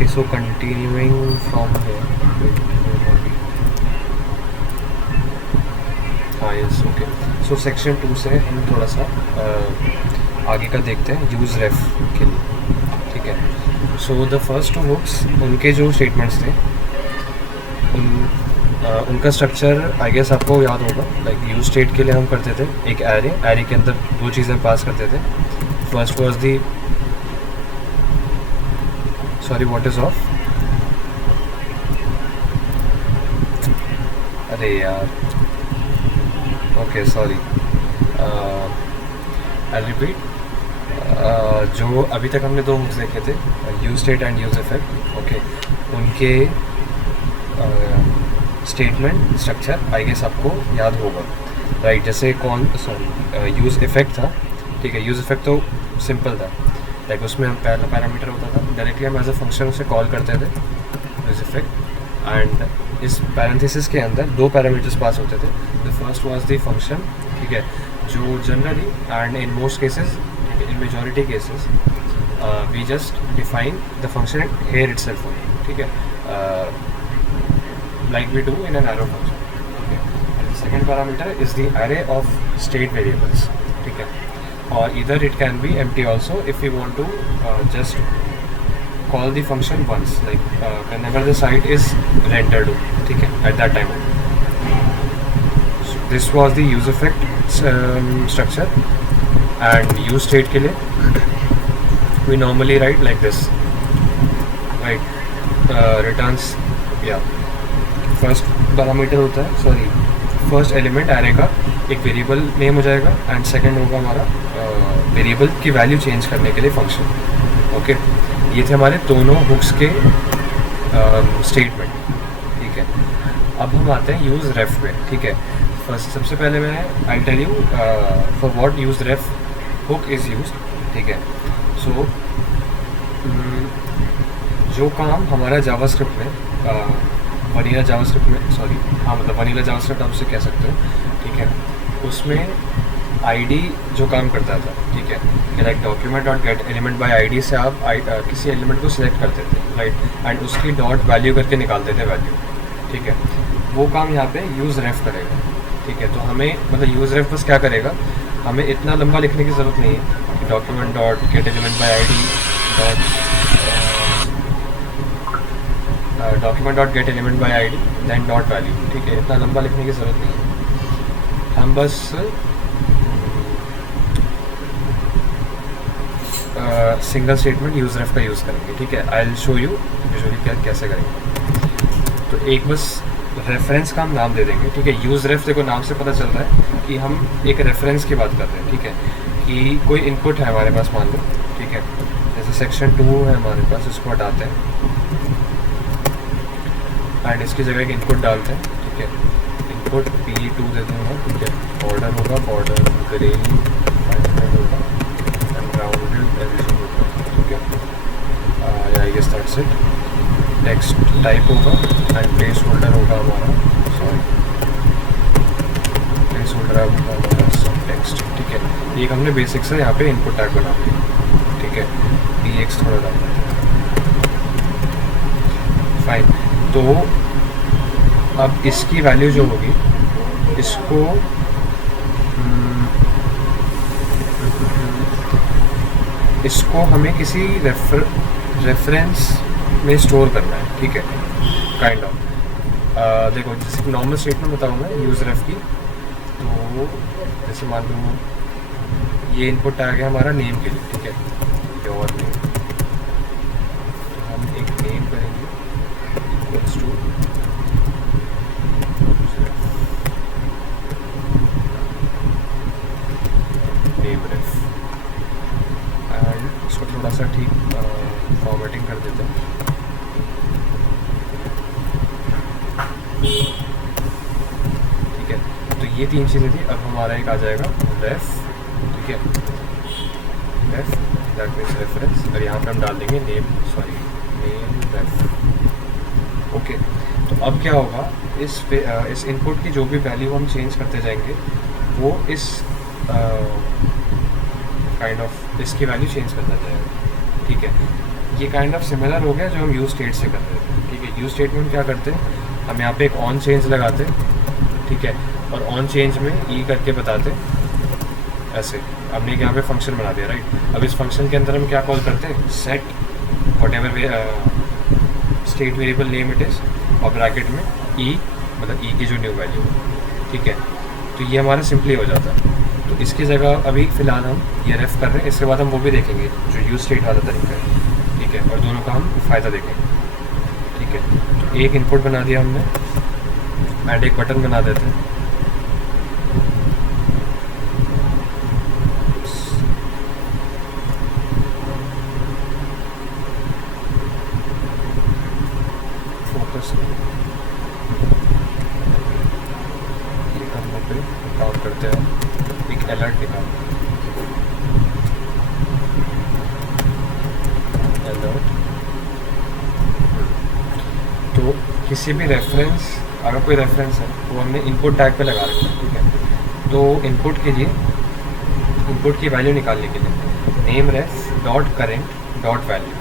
Okay, so continuing from here. हाँ yes okay. So section 2 से हम थोड़ा सा आगे का देखते हैं यूज़ रेफ के लिए. ठीक है. So the first two books उनके जो स्टेटमेंट्स थे उनका स्ट्रक्चर आई गेस आपको याद होगा. लाइक यूज स्टेट के लिए हम करते थे एक एरे के अंदर दो चीज़ें पास करते थे. First was the sorry what is of. अरे यार ओके सॉरी आई रिपीट. जो अभी तक हमने दो बुक्स देखे थे use state and use effect. Okay उनके स्टेटमेंट स्ट्रक्चर आई गेस आपको याद होगा राइट. जैसे सॉरी यूज़ इफेक्ट था. ठीक है. यूज़ इफेक्ट तो सिंपल था. लाइक उसमें हम पहला पैरामीटर होता था डायरेक्टली हम एज अ फंक्शन उसे कॉल करते थे यूज़ इफेक्ट. एंड इस पैरेंथेसिस के अंदर दो पैरामीटर्स पास होते थे. The first was the function. ठीक है. जो generally and in most cases in majority cases we just define the function here itself. ठीक है. like we do in an arrow function. Okay. And the second parameter is the array of state variables. ठीक है. Or either it can be empty also if we want to just call the function once, like whenever the site is rendered. ठीक है. At that time. So this was the use effect structure. And use state के लिए we normally write like this. Right. Returns yeah. First parameter होता है sorry first element array का एक variable name हो जाएगा एंड सेकंड होगा हमारा वेरिएबल की वैल्यू चेंज करने के लिए फंक्शन. ओके. ये थे हमारे दोनों बुक्स के स्टेटमेंट. ठीक है. अब हम आते हैं यूज़ रेफ पे. ठीक है. फर्स्ट सबसे पहले मैं I tell you for what use ref hook is use. ठीक है. सो जो काम हमारा जावास्क्रिप्ट में वनीला जावास्क्रिप्ट में सॉरी हाँ मतलब वनीला जावास्क्रिप्ट आप उसे कह सकते हो. ठीक है. उसमें आईडी जो काम करता था. ठीक है. कि like document dot get element by ID से आप किसी एलिमेंट को सिलेक्ट करते थे राइट. एंड उसकी डॉट वैल्यू करके निकालते थे वैल्यू. ठीक है. वो काम यहाँ पे यूज़ रेफ करेगा. ठीक है. तो हमें मतलब यूज़ रेफ बस क्या करेगा हमें इतना लंबा लिखने की ज़रूरत नहीं है कि document dot get element by ID document dot get element by ID then dot value. ठीक है. इतना लंबा लिखने की ज़रूरत नहीं है. हम बस सिंगल स्टेटमेंट यूज़ रेफ का यूज़ करेंगे. ठीक है. I will show you usually क्या कैसे करेंगे. तो एक बस रेफरेंस का हम नाम दे देंगे. ठीक है. यूज़ रेफ देखो नाम से पता चल रहा है कि हम एक रेफरेंस की बात कर रहे हैं. ठीक है. कि कोई इनपुट है हमारे पास मान लो. ठीक है. जैसे सेक्शन 2 है हमारे पास इसको हटाते हैं एंड इसकी जगह एक इनपुट डालते हैं. ठीक है. इनपुट P2 दे दूँगा. ठीक है. बॉर्डर होगा बॉर्डर ग्रे होगा एंड राउंडेड एवरीथिंग होगा. ठीक है. I guess that's it. Text type होगा एंड प्लेस होल्डर होगा हमारा सॉरी प्लेस होल्डर होगा हमारा सब टेक्स्ट. ठीक है. ये हमने बेसिक से यहाँ पे इनपुट टैग बना दिया. ठीक है. dx थोड़ा डाल देते हैं. फाइन. तो अब इसकी वैल्यू जो होगी इसको हमें किसी रेफरेंस में स्टोर करना है. ठीक है. काइंड ऑफ देखो जैसे नॉर्मल स्टेटमेंट बताऊँ मैं यूज़ रेफ की. तो जैसे मान लो ये इनपुट आ गया हमारा नेम के लिए. ठीक है. और नेम तो हम एक नेम करेंगे equals to name ref and इसको थोड़ा सा ठीक फॉर्मेटिंग कर देते हैं. ठीक है. तो ये तीन चीज़ें थी. अब हमारा एक आ जाएगा रेफ. ठीक है. रेफ दैट मीन्स रेफरेंस और यहाँ पे हम डाल देंगे नेम सॉरी नेम रेफ. ओके. तो अब क्या होगा इस इनपुट की जो भी वैल्यू हम चेंज करते जाएंगे वो इस काइंड ऑफ इसकी वैल्यू चेंज करता जाएगा. ठीक है. ये काइंड ऑफ सिमिलर हो गया जो हम यूज स्टेट से कर रहे थे, ठीक है। यूज स्टेट में हम क्या करते हैं, हम यहाँ पे एक ऑन चेंज लगाते, ठीक है, और ऑन चेंज में ई करके बताते ऐसे। हमने यहाँ पे फंक्शन बना दिया, राइट। अब इस फंक्शन के अंदर हम क्या कॉल करते हैं, set what ever state variable name it is, और ब्रैकेट में ई, मतलब ई की जो न्यू वैल्यू, ठीक है। तो ये हमारा सिंपली हो जाता है। तो इसकी जगह अभी फ़िलहाल हम ये रेफ कर रहे हैं, इसके बाद हम वो भी देखेंगे जो यूज स्टेट वाला तरीका है, ठीक है, और दोनों का हम फ़ायदा देखेंगे, ठीक है। तो एक इनपुट बना दिया हमने एंड एक बटन बना देते हैं। फोकस ये करने पे काम करते हैं, एक अलर्ट निकाल, अलर्ट। तो किसी भी रेफरेंस, अगर कोई रेफरेंस है वो हमने इनपुट टैग पे लगा रखा है, ठीक है। तो इनपुट के लिए, इनपुट की वैल्यू निकालने के लिए नेम रेफ डॉट करेंट डॉट वैल्यू,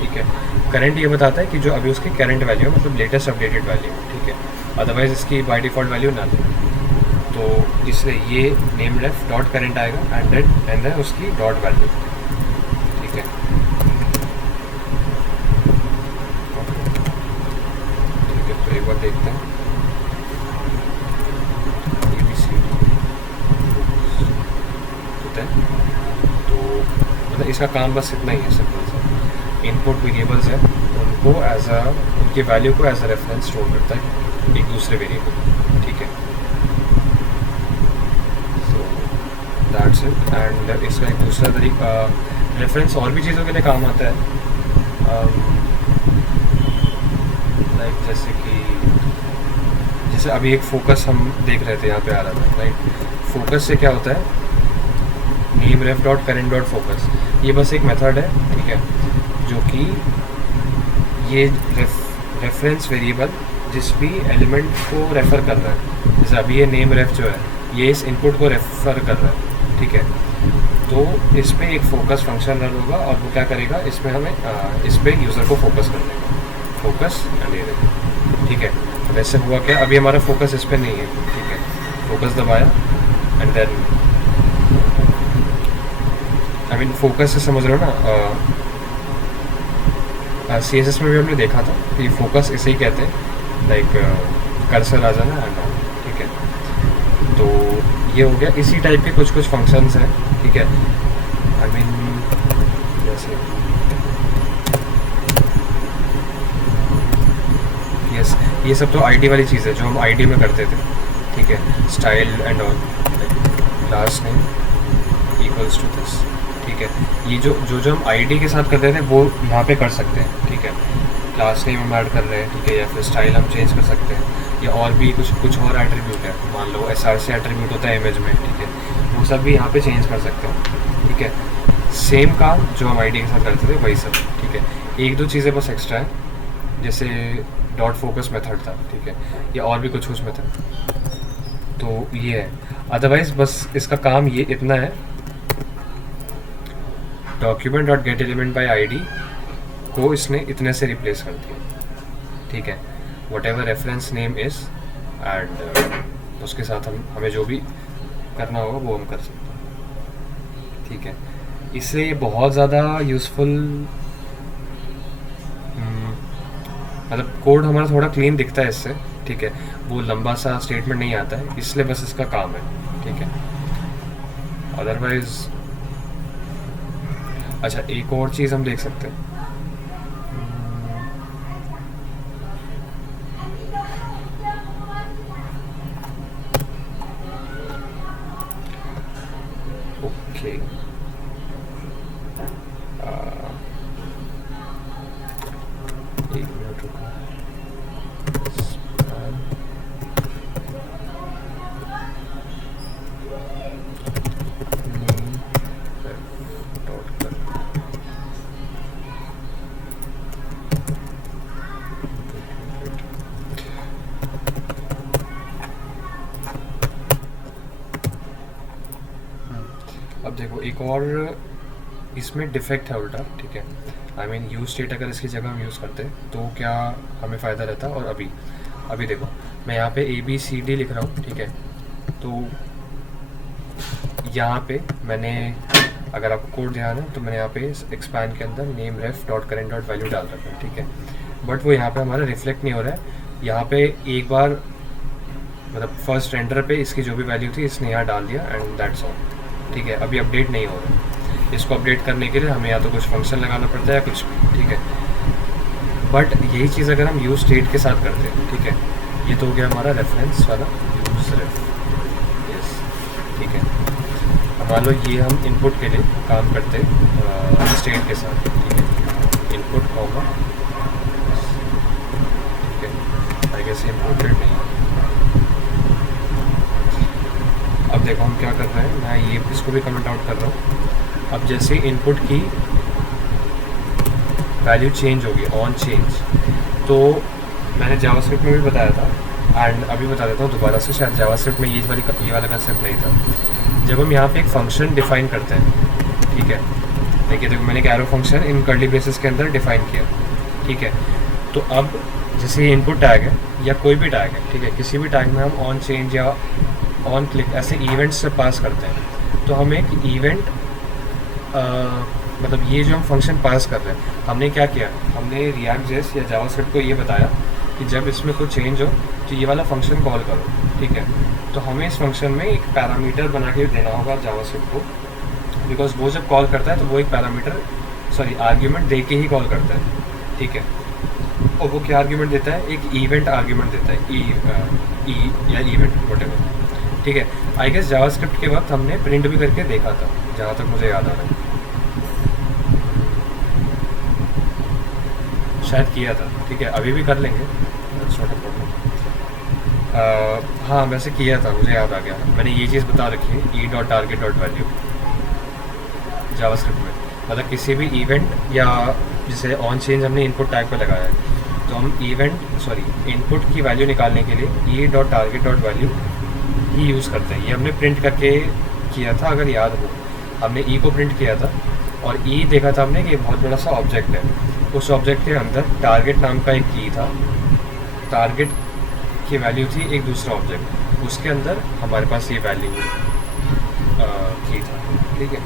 ठीक है। करंट ये बताता है कि जो अभी उसकी करंट वैल्यू है, मतलब लेटेस्ट अपडेटेड वैल्यू, ठीक है। अदरवाइज इसकी बाय डिफ़ॉल्ट वैल्यू ना ले। तो इसलिए ये नेम रेफ डॉट करेंट आएगा एंड देन उसकी डॉट वैल्यू, ठीक है, ठीक है। तो एक बार देखते हैं, तो मतलब इसका काम बस इतना ही है, सिंपल सा। इनपुट वेरिएबल्स है, उनको एज अ, उनकी वैल्यू को एज अ रेफरेंस स्टोर करता है एक दूसरे वेरिएबल, ठीक है। So that's it. एंड इसका एक दूसरा तरीका, रेफरेंस और भी चीज़ों के लिए काम आता है, लाइक जैसे अभी एक फोकस हम देख रहे थे, यहाँ पे आ रहा था, राइट। फोकस से क्या होता है, नेम रेफ डॉट करेंट डॉट फोकस, ये बस एक मेथड है, ठीक है, जो कि ये रेफरेंस वेरिएबल जिस भी एलिमेंट को रेफ़र कर रहा है, जैसे अभी ये नेम रेफ जो है ये इस इनपुट को रेफ़र कर रहा है, ठीक है। तो इस पर एक फोकस फंक्शन रन होगा और वो क्या करेगा, इसमें हमें इस पर यूज़र को फोकस कर देगा, फोकस एंड, ठीक है। तो वैसे हुआ क्या, अभी हमारा फोकस इस पर नहीं है, ठीक है। फोकस दबाया and then, I mean focus से समझ रहे हो ना, CSS में भी हमने देखा था कि फोकस इसे ही कहते हैं, लाइक कर्सर आ जाना एंड ऑल, ठीक है। तो ये हो गया, इसी टाइप के कुछ कुछ फंक्शंस हैं, ठीक है। आई मीन जैसे यस, ये सब तो आईडी वाली चीज़ है जो हम आईडी में करते थे, ठीक है। Style and all, last name equals to this, ठीक है। ये जो हम आईडी के साथ करते थे वो यहाँ पे कर सकते हैं, ठीक है। क्लास नेम हम ऐड कर रहे हैं, ठीक है, या फिर स्टाइल हम चेंज कर सकते हैं, या और भी कुछ और एट्रीब्यूट है, मान लो SRC एट्रीब्यूट होता है इमेज में, ठीक है, वो सब भी यहाँ पे चेंज कर सकते हैं, ठीक है। सेम काम जो हम आईडी के साथ करते थे वही सब, ठीक है। एक दो चीज़ें बस एक्स्ट्रा है, जैसे डॉट फोकस मेथड था, ठीक है, या और भी कुछ मेथड, तो ये है। अदरवाइज बस इसका काम ये इतना है, document dot get element by ID को इसने इतने से रिप्लेस कर दिया, ठीक है। What ever reference name is and उसके साथ हमें जो भी करना होगा वो हम कर सकते हैं, ठीक है। इससे ये बहुत ज़्यादा यूज़फुल, मतलब कोड हमारा थोड़ा क्लीन दिखता है इससे, ठीक है। वो लंबा सा स्टेटमेंट नहीं आता है, इसलिए बस इसका काम है, ठीक है। अदरवाइज अच्छा, एक और चीज़ हम देख सकते हैं, ओके, एक मिनट रुको, अब देखो एक और इसमें डिफेक्ट है उल्टा, ठीक है। आई मीन यूज स्टेट अगर इसकी जगह हम यूज़ करते तो क्या हमें फ़ायदा रहता। और अभी देखो मैं यहाँ पे ABCD लिख रहा हूँ, ठीक है। तो यहाँ पे मैंने, अगर आपको कोड ध्यान है तो मैंने यहाँ पे एक्सपैंड के अंदर नेम रेफ डॉट करेंट डॉट वैल्यू डाल रखा है, ठीक है। बट वो यहाँ पे हमारा रिफ्लेक्ट नहीं हो रहा है। यहाँ पे एक बार मतलब फर्स्ट रेंडर पे इसकी जो भी वैल्यू थी इसने यहाँ डाल दिया एंड दैट्स ऑल, ठीक है। अभी अपडेट नहीं हो रहा है। इसको अपडेट करने के लिए हमें या तो कुछ फंक्शन लगाना पड़ता है या कुछ, ठीक है। बट यही चीज़ अगर हम यूज स्टेट के साथ करते हैं, ठीक है, ये तो हो गया हमारा रेफरेंस वाला यूज रेफ, यस, ठीक है। मान लो ये हम इनपुट के लिए काम करते स्टेट के साथ, ठीक है, इनपुट कॉमा, ठीक है। आई गेस इम्पोर्टेड नहीं है। अब देखो हम क्या कर रहे हैं, मैं ये इसको भी कमेंट आउट कर रहा हूँ। अब जैसे इनपुट की वैल्यू चेंज होगी, ऑन चेंज, तो मैंने जावास्क्रिप्ट में भी बताया था एंड अभी बता देता हूँ दोबारा से, शायद जावास्क्रिप्ट में ये वाला कंसेप्ट नहीं था। जब हम यहाँ पे एक फंक्शन डिफाइन करते हैं, ठीक है, देखिए देखो मैंने एक arrow function in curly braces के अंदर डिफाइन किया, ठीक है। तो अब जैसे ये इनपुट टैग है या कोई भी टैग है, ठीक है, किसी भी टैग में हम ऑन चेंज या ऑन क्लिक ऐसे इवेंट्स से पास करते हैं। तो हम एक इवेंट मतलब ये जो हम फंक्शन पास कर रहे हैं, हमने क्या किया, हमने React.js या जावास्क्रिप्ट को ये बताया कि जब इसमें कुछ चेंज हो तो ये वाला फंक्शन कॉल करो, ठीक है। तो हमें इस फंक्शन में एक पैरामीटर बना के देना होगा जावास्क्रिप्ट को, बिकॉज वो जब कॉल करता है तो वो एक पैरामीटर आर्ग्यूमेंट दे के ही कॉल करता है, ठीक है। और वो क्या आर्ग्यूमेंट देता है, एक इवेंट आर्ग्यूमेंट देता है, ई या इवेंट व्हाटएवर, ठीक है। आई गेस जावास्क्रिप्ट के वक्त हमने प्रिंट भी करके देखा था, जहाँ तक मुझे याद आ रहा है, शायद किया था, ठीक है। अभी भी कर लेंगे, हाँ वैसे किया था, मुझे याद आ गया। मैंने ये चीज़ बता रखी है, e.target.value जावास्क्रिप्ट में, मतलब किसी भी इवेंट या जैसे ऑन चेंज हमने इनपुट टैग पे लगाया है तो हम इनपुट की वैल्यू निकालने के लिए e.target.value ही यूज़ करते हैं। ये हमने प्रिंट करके किया था, अगर याद हो, हमने को प्रिंट किया था और देखा था हमने कि बहुत बड़ा सा ऑब्जेक्ट है, उस ऑब्जेक्ट के अंदर टारगेट नाम का एक की था, टारगेट की वैल्यू थी एक दूसरा ऑब्जेक्ट, उसके अंदर हमारे पास ये वैल्यू की था, ठीक है।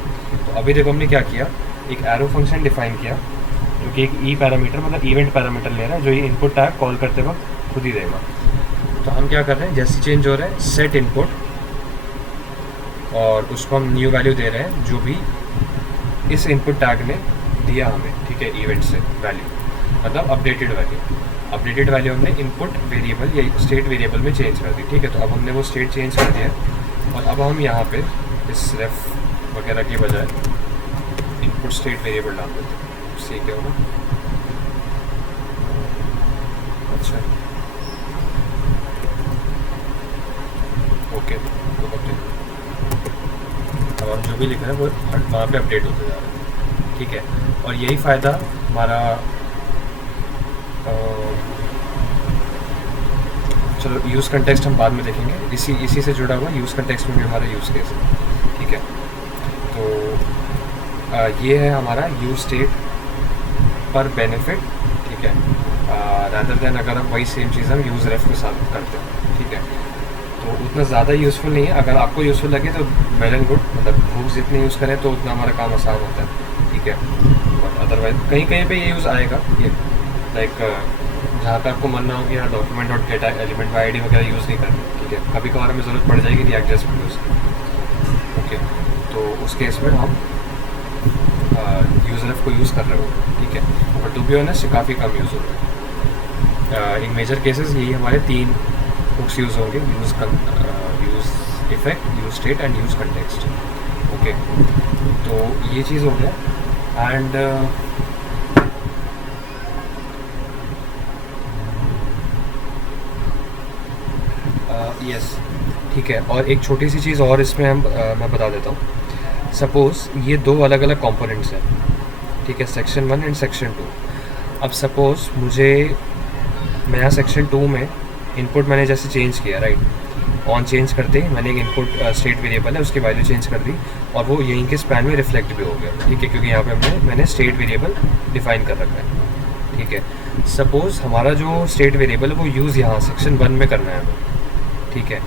तो अभी देखो हमने क्या किया, एक एरो फंक्शन डिफाइन किया जो कि एक पैरामीटर मतलब इवेंट पैरामीटर ले रहा है, जो ये इनपुट टैग कॉल करते वक्त खुद ही देगा। तो हम क्या कर रहे हैं, जैसे चेंज हो रहा है सेट इनपुट, और उसको हम न्यू वैल्यू दे रहे हैं जो भी इस इनपुट टैग ने दिया हमें, ठीक है, इवेंट से वैल्यू, मतलब अपडेटेड वैल्यू हमने इनपुट वेरिएबल या स्टेट वेरिएबल में चेंज कर दी, ठीक है। तो अब हमने वो स्टेट चेंज कर दिया और अब हम यहाँ पे इस रेफ वगैरह के बजाय इनपुट स्टेट वेरिएबल डाल देते हैं, उससे क्या होगा, अच्छा ओके, तो अब हम जो भी लिख रहे हैं वो वहाँ पे अपडेट होते जा रहा है, ठीक है। और यही फ़ायदा हमारा, चलो यूज़ कंटेक्स्ट हम बाद में देखेंगे, इसी से जुड़ा हुआ यूज़ कंटेक्स्ट में भी हमारा यूज़ केस है, ठीक है। तो ये है हमारा यूज़ स्टेट पर बेनिफिट, ठीक है, रादर देन अगर हम वही सेम चीज़ हम यूज़ रेफ के साथ करते हैं, ठीक है। तो उतना ज़्यादा यूज़फुल नहीं है, अगर आपको यूज़फुल लगे तो वेल एंड गुड, मतलब बुक्स जितने यूज़ करें तो उतना हमारा काम आसान होता है, ठीक है। बट अदरवाइज कहीं कहीं पे ये यूज़ आएगा, ये लाइक जहाँ पे आपको मानना हो कि यहाँ document dot data element by ID वगैरह यूज़ नहीं करनी, ठीक है। कभी कभार हमें ज़रूरत पड़ जाएगी React.js में यूज़ की, ओके। तो उस केस में हम यूज़र को यूज़ कर रहे हो, ठीक है। बट टू बी ऑनेस्ट काफ़ी कम यूज़ हो रहा है। इन मेजर केसेस यही हमारे 3 हुक्स यूज़ होंगे, use effect, use state and use context, okay. तो ये चीज़ हो गया एंड यस, ठीक है। और एक छोटी सी चीज़ और इसमें मैं बता देता हूँ, सपोज़ ये 2 अलग अलग कंपोनेंट्स हैं, ठीक है, सेक्शन 1 एंड सेक्शन 2। अब सपोज़ मैं यहाँ सेक्शन 2 में इनपुट मैंने जैसे चेंज किया, राइट, ऑन चेंज करते ही मैंने एक इनपुट स्टेट वेरिएबल है उसकी वैल्यू चेंज कर दी और वो यहीं के स्पैन में रिफ्लेक्ट भी हो गया, ठीक है, क्योंकि यहाँ पे मैंने स्टेट वेरिएबल डिफाइन कर रखा है, ठीक है। सपोज़ हमारा जो स्टेट वेरिएबल है वो यूज़ यहाँ सेक्शन 1 में करना है हमें, ठीक है।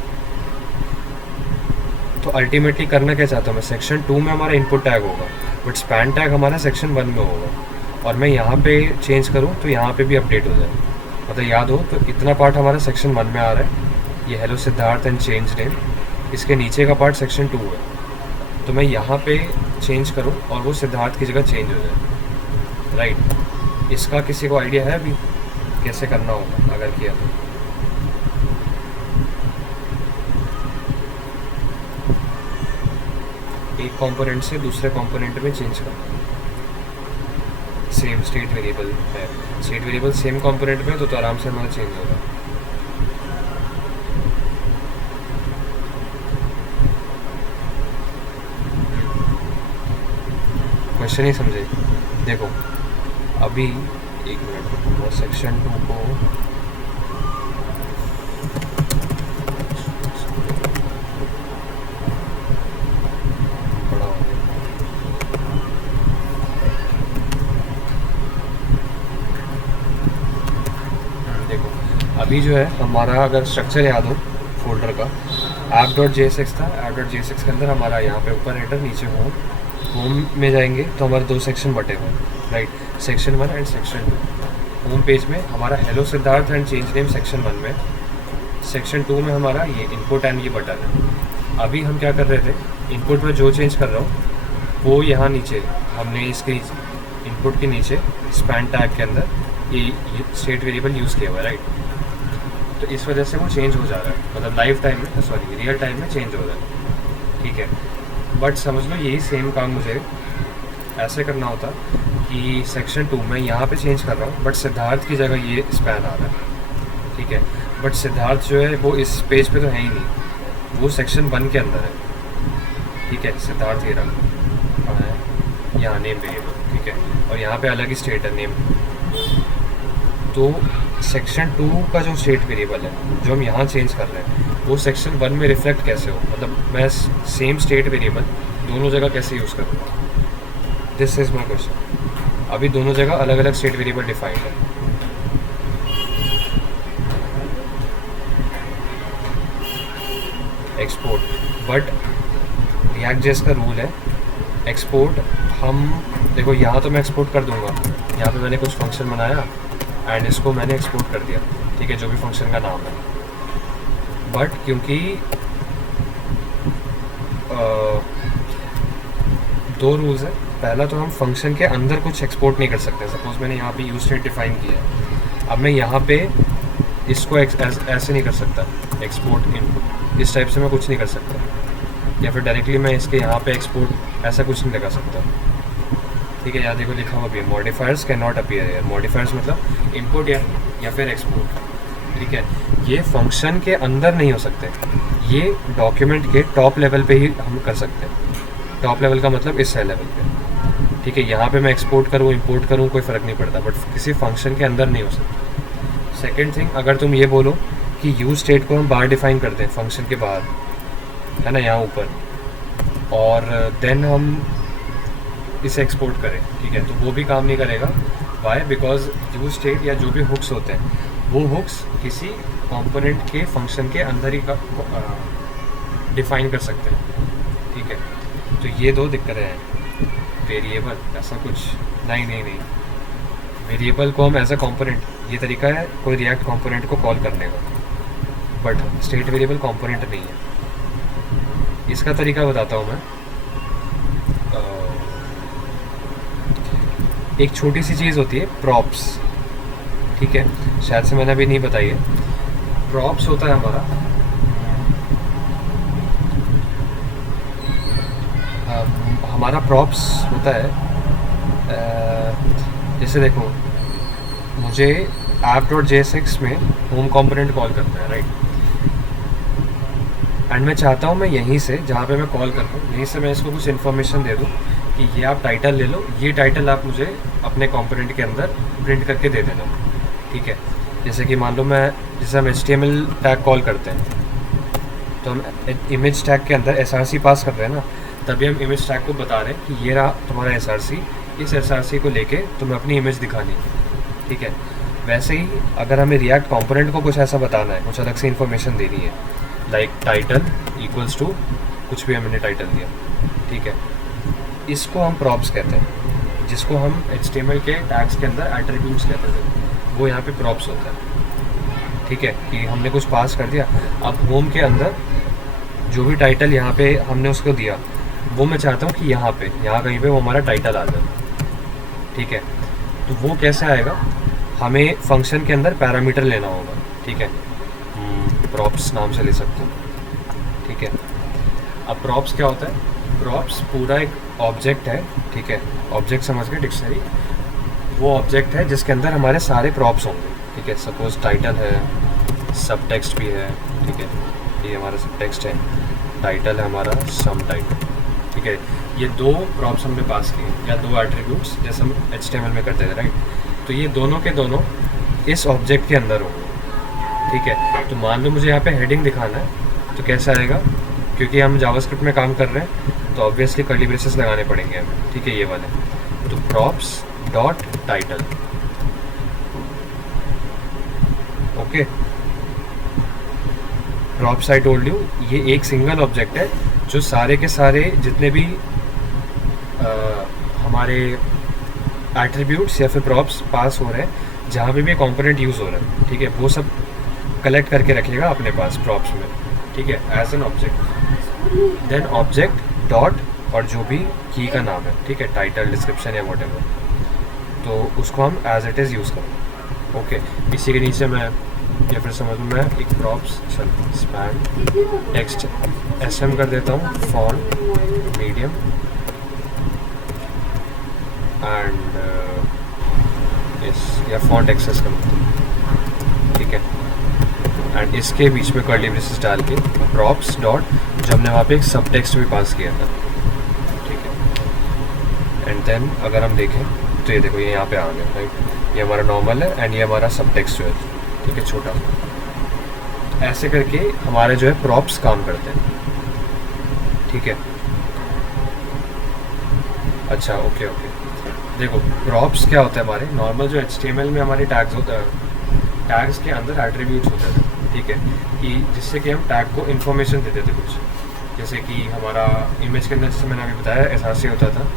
तो अल्टीमेटली करना क्या चाहता हूँ मैं, सेक्शन 2 में हमारा इनपुट टैग होगा बट स्पैन टैग हमारा सेक्शन 1 में होगा, और मैं यहाँ पे चेंज करूँ तो यहाँ पे भी अपडेट हो जाए। मतलब याद हो तो इतना पार्ट हमारा सेक्शन 1 में आ रहा है, ये hello Siddharth and change name, इसके नीचे का पार्ट सेक्शन 2 है, तो मैं यहाँ पे चेंज करूँ और वो सिद्धार्थ की जगह चेंज हो जाए, राइट। इसका किसी को आइडिया है अभी कैसे करना होगा अगर किया तो? एक कंपोनेंट से दूसरे कंपोनेंट में चेंज करना, सेम स्टेट वेरिएबल है, स्टेट वेरिएबल सेम कंपोनेंट में तो आराम से हमारा चेंज होगा। क्वेश्चन ही समझे? देखो अभी एक मिनट, सेक्शन 2 को बड़ा हो गया। देखो अभी जो है हमारा अगर स्ट्रक्चर याद हो फोल्डर का, app.jsx था, app.jsx के अंदर हमारा यहाँ पे ऊपर हेडर नीचे होम में जाएंगे तो हमारे 2 सेक्शन बटे हुए, right, section 1 and section 2। Home page में हमारा hello Siddharth and change name section 1 में, सेक्शन 2 में हमारा ये इनपुट एंड ये बटन है। अभी हम क्या कर रहे थे, इनपुट में जो चेंज कर रहा हूँ वो यहाँ नीचे हमने इसके इनपुट के नीचे स्पैन टैग के अंदर ये स्टेट वेरिएबल यूज़ किया हुआ है, राइट। तो इस वजह से वो चेंज हो जा रहा है, मतलब लाइव टाइम में, सॉरी रियल टाइम में चेंज हो रहा है, ठीक है। बट समझ लो यही सेम काम मुझे ऐसे करना होता कि सेक्शन 2 में यहाँ पे चेंज कर रहा हूँ बट सिद्धार्थ की जगह ये स्पैन आ रहा है, ठीक है। बट सिद्धार्थ जो है वो इस पेज पे तो है ही नहीं, वो सेक्शन 1 के अंदर है, ठीक है। सिद्धार्थ ये रंग है यहाँ नेम वेरिएबल, ठीक है, और यहाँ पे अलग ही स्टेट है नेम। तो सेक्शन 2 का जो स्टेट वेरिएबल है जो हम यहाँ चेंज कर रहे हैं वो सेक्शन 1 में रिफ्लेक्ट कैसे हो, मतलब मैं सेम स्टेट वेरिएबल दोनों जगह कैसे यूज़ करूँगा, दिस इज़ माई क्वेश्चन। अभी दोनों जगह अलग अलग स्टेट वेरिएबल डिफाइंड है। एक्सपोर्ट, बट React.js का रूल है एक्सपोर्ट, हम देखो यहाँ तो मैं एक्सपोर्ट कर दूंगा, यहाँ पे मैंने कुछ फंक्शन बनाया एंड इसको मैंने एक्सपोर्ट कर दिया, ठीक है, जो भी फंक्शन का नाम है। बट क्योंकि 2 रूल्स है, पहला तो हम फंक्शन के अंदर कुछ एक्सपोर्ट नहीं कर सकते। सपोज मैंने यहाँ पे यूज स्टेट डिफाइन किया है, अब मैं यहाँ पे इसको ऐसे नहीं कर सकता, एक्सपोर्ट इनपुट इस टाइप से मैं कुछ नहीं कर सकता, या फिर डायरेक्टली मैं इसके यहाँ पे एक्सपोर्ट ऐसा कुछ नहीं लगा सकता, ठीक है। यहाँ देखो लिखा हुआ भी है, modifiers can not appear here. Modifiers मतलब इनपुट या फिर एक्सपोर्ट, ठीक है। ये फंक्शन के अंदर नहीं हो सकते, ये डॉक्यूमेंट के टॉप लेवल पे ही हम कर सकते हैं। टॉप लेवल का मतलब इस लेवल पे, ठीक है। यहाँ पे मैं एक्सपोर्ट करूँ इंपोर्ट करूँ कोई फ़र्क नहीं पड़ता, बट किसी फंक्शन के अंदर नहीं हो सकता। सेकेंड थिंग, अगर तुम ये बोलो कि यूज स्टेट को हम बाहर डिफाइन करते हैं फंक्शन के बाहर, है ना, यहाँ ऊपर, और देन हम इसे एक्सपोर्ट करें, ठीक है, तो वो भी काम नहीं करेगा। वाई? बिकॉज यूज स्टेट या जो भी हुक्स होते हैं वो हुक्स किसी कंपोनेंट के फंक्शन के अंदर ही डिफाइन कर सकते हैं, ठीक है। तो ये 2 दिक्कतें हैं। वेरिएबल ऐसा कुछ नहीं, वेरिएबल को हम एज अ कंपोनेंट, ये तरीका है कोई रिएक्ट कंपोनेंट को कॉल करने का, बट स्टेट वेरिएबल कंपोनेंट नहीं है। इसका तरीका बताता हूँ मैं। एक छोटी सी चीज़ होती है प्रॉप्स, ठीक है, शायद से मैंने अभी नहीं बताई है। प्रॉप्स होता है हमारा, हमारा प्रॉप्स होता है, जैसे देखो मुझे app.jsx में होम कंपोनेंट कॉल करना है, राइट, एंड मैं चाहता हूँ मैं यहीं से जहाँ पे मैं कॉल कर रहा हूँ यहीं से मैं इसको कुछ इन्फॉर्मेशन दे दूँ कि ये आप टाइटल ले लो, ये टाइटल आप मुझे अपने कंपोनेंट के अंदर प्रिंट करके दे देना, ठीक है। जैसे कि मान लो मैं, जैसे हम HTML टैग कॉल करते हैं, तो हम इमेज टैग के अंदर SRC पास कर रहे हैं ना, तभी हम इमेज टैग को बता रहे हैं कि ये रहा तुम्हारा SRC, इस SRC को लेके तुम्हें अपनी इमेज दिखानी है, ठीक है। वैसे ही अगर हमें रिएक्ट कंपोनेंट को कुछ ऐसा बताना है, कुछ अलग से इन्फॉर्मेशन देनी है, लाइक टाइटल इक्वल्स टू कुछ भी हमने टाइटल दिया, ठीक है, इसको हम प्रॉप्स कहते हैं, जिसको हम HTML के टैग्स के अंदर एट्रीब्यूट्स कहते थे, वो यहाँ पे प्रॉप्स होता है, ठीक है। कि हमने कुछ पास कर दिया, अब होम के अंदर जो भी टाइटल यहाँ पे हमने उसको दिया, वो मैं चाहता हूँ कि यहाँ कहीं पे वो हमारा टाइटल आ जाए, ठीक है। तो वो कैसे आएगा, हमें फंक्शन के अंदर पैरामीटर लेना होगा, ठीक है, प्रॉप्स नाम से ले सकते हो, ठीक है। अब प्रॉप्स क्या होता है, प्रॉप्स पूरा एक ऑब्जेक्ट है, ठीक है, ऑब्जेक्ट समझ के डिक्शनरी, वो ऑब्जेक्ट है जिसके अंदर हमारे सारे प्रॉप्स होंगे, ठीक है। सपोज टाइटल है, सब टेक्स्ट भी है, ठीक है, ये हमारा सब टेक्स्ट है, टाइटल है हमारा सम टाइटल, ठीक है। ये दो प्रॉप्स हमने पास किए, या दो एट्रीब्यूट्स, जैसे हम HTML में करते थे, राइट। तो ये दोनों के दोनों इस ऑब्जेक्ट के अंदर होंगे, ठीक है। तो मान लो मुझे यहाँ पे हेडिंग दिखाना है, तो कैसा आएगा, क्योंकि हम जावास्क्रिप्ट में काम कर रहे हैं तो ऑब्वियसली कर्ली ब्रेसेस लगाने पड़ेंगे हमें, ठीक है, ये वाले। तो props dot title, okay. Props I told you, ये एक सिंगल ऑब्जेक्ट है जो सारे के सारे जितने भी हमारे एट्रीब्यूट्स या फिर प्रॉप्स पास हो रहे हैं, जहाँ पे भी कंपोनेंट यूज़ हो रहा है, ठीक है, वो सब कलेक्ट करके रखिएगा अपने पास प्रॉप्स में, ठीक है, as an object. Then object dot और जो भी की का नाम है, ठीक है, टाइटल, डिस्क्रिप्शन या वॉटेवर, तो उसको हम एज इट इज़ यूज़ करेंगे, ओके। इसी के नीचे मैं या फिर समझ लूँ मैं एक प्रॉप्स स्पैन टेक्स्ट SM कर देता हूँ, फॉन्ट मीडियम एंड इस या फॉन्ट एक्सेस कर देता हूँ, ठीक है। एंड इसके बीच में कर्ली ब्रेसेस डाल के प्रॉप्स डॉट, जो हमने वहाँ पे एक सब टेक्स्ट भी पास किया था, ठीक है। एंड देन अगर हम देखें तो ये देखो ये यहाँ पे आ गया, राइट, ये हमारा नॉर्मल है एंड ये हमारा सब टेक्स्ट जो है, ठीक है, छोटा। ऐसे करके हमारे जो है प्रॉप्स काम करते हैं, ठीक है। अच्छा, ओके ओके, देखो प्रॉप्स क्या होता है, हमारे नॉर्मल जो HTML में हमारे टैग्स होता है, टैग्स के अंदर एट्रीब्यूट्स होते थे, ठीक है, कि जिससे कि हम टैग को इन्फॉर्मेशन देते थे कुछ, जैसे कि हमारा इमेज के अंदर जैसे मैंने अभी बताया SRC होता था,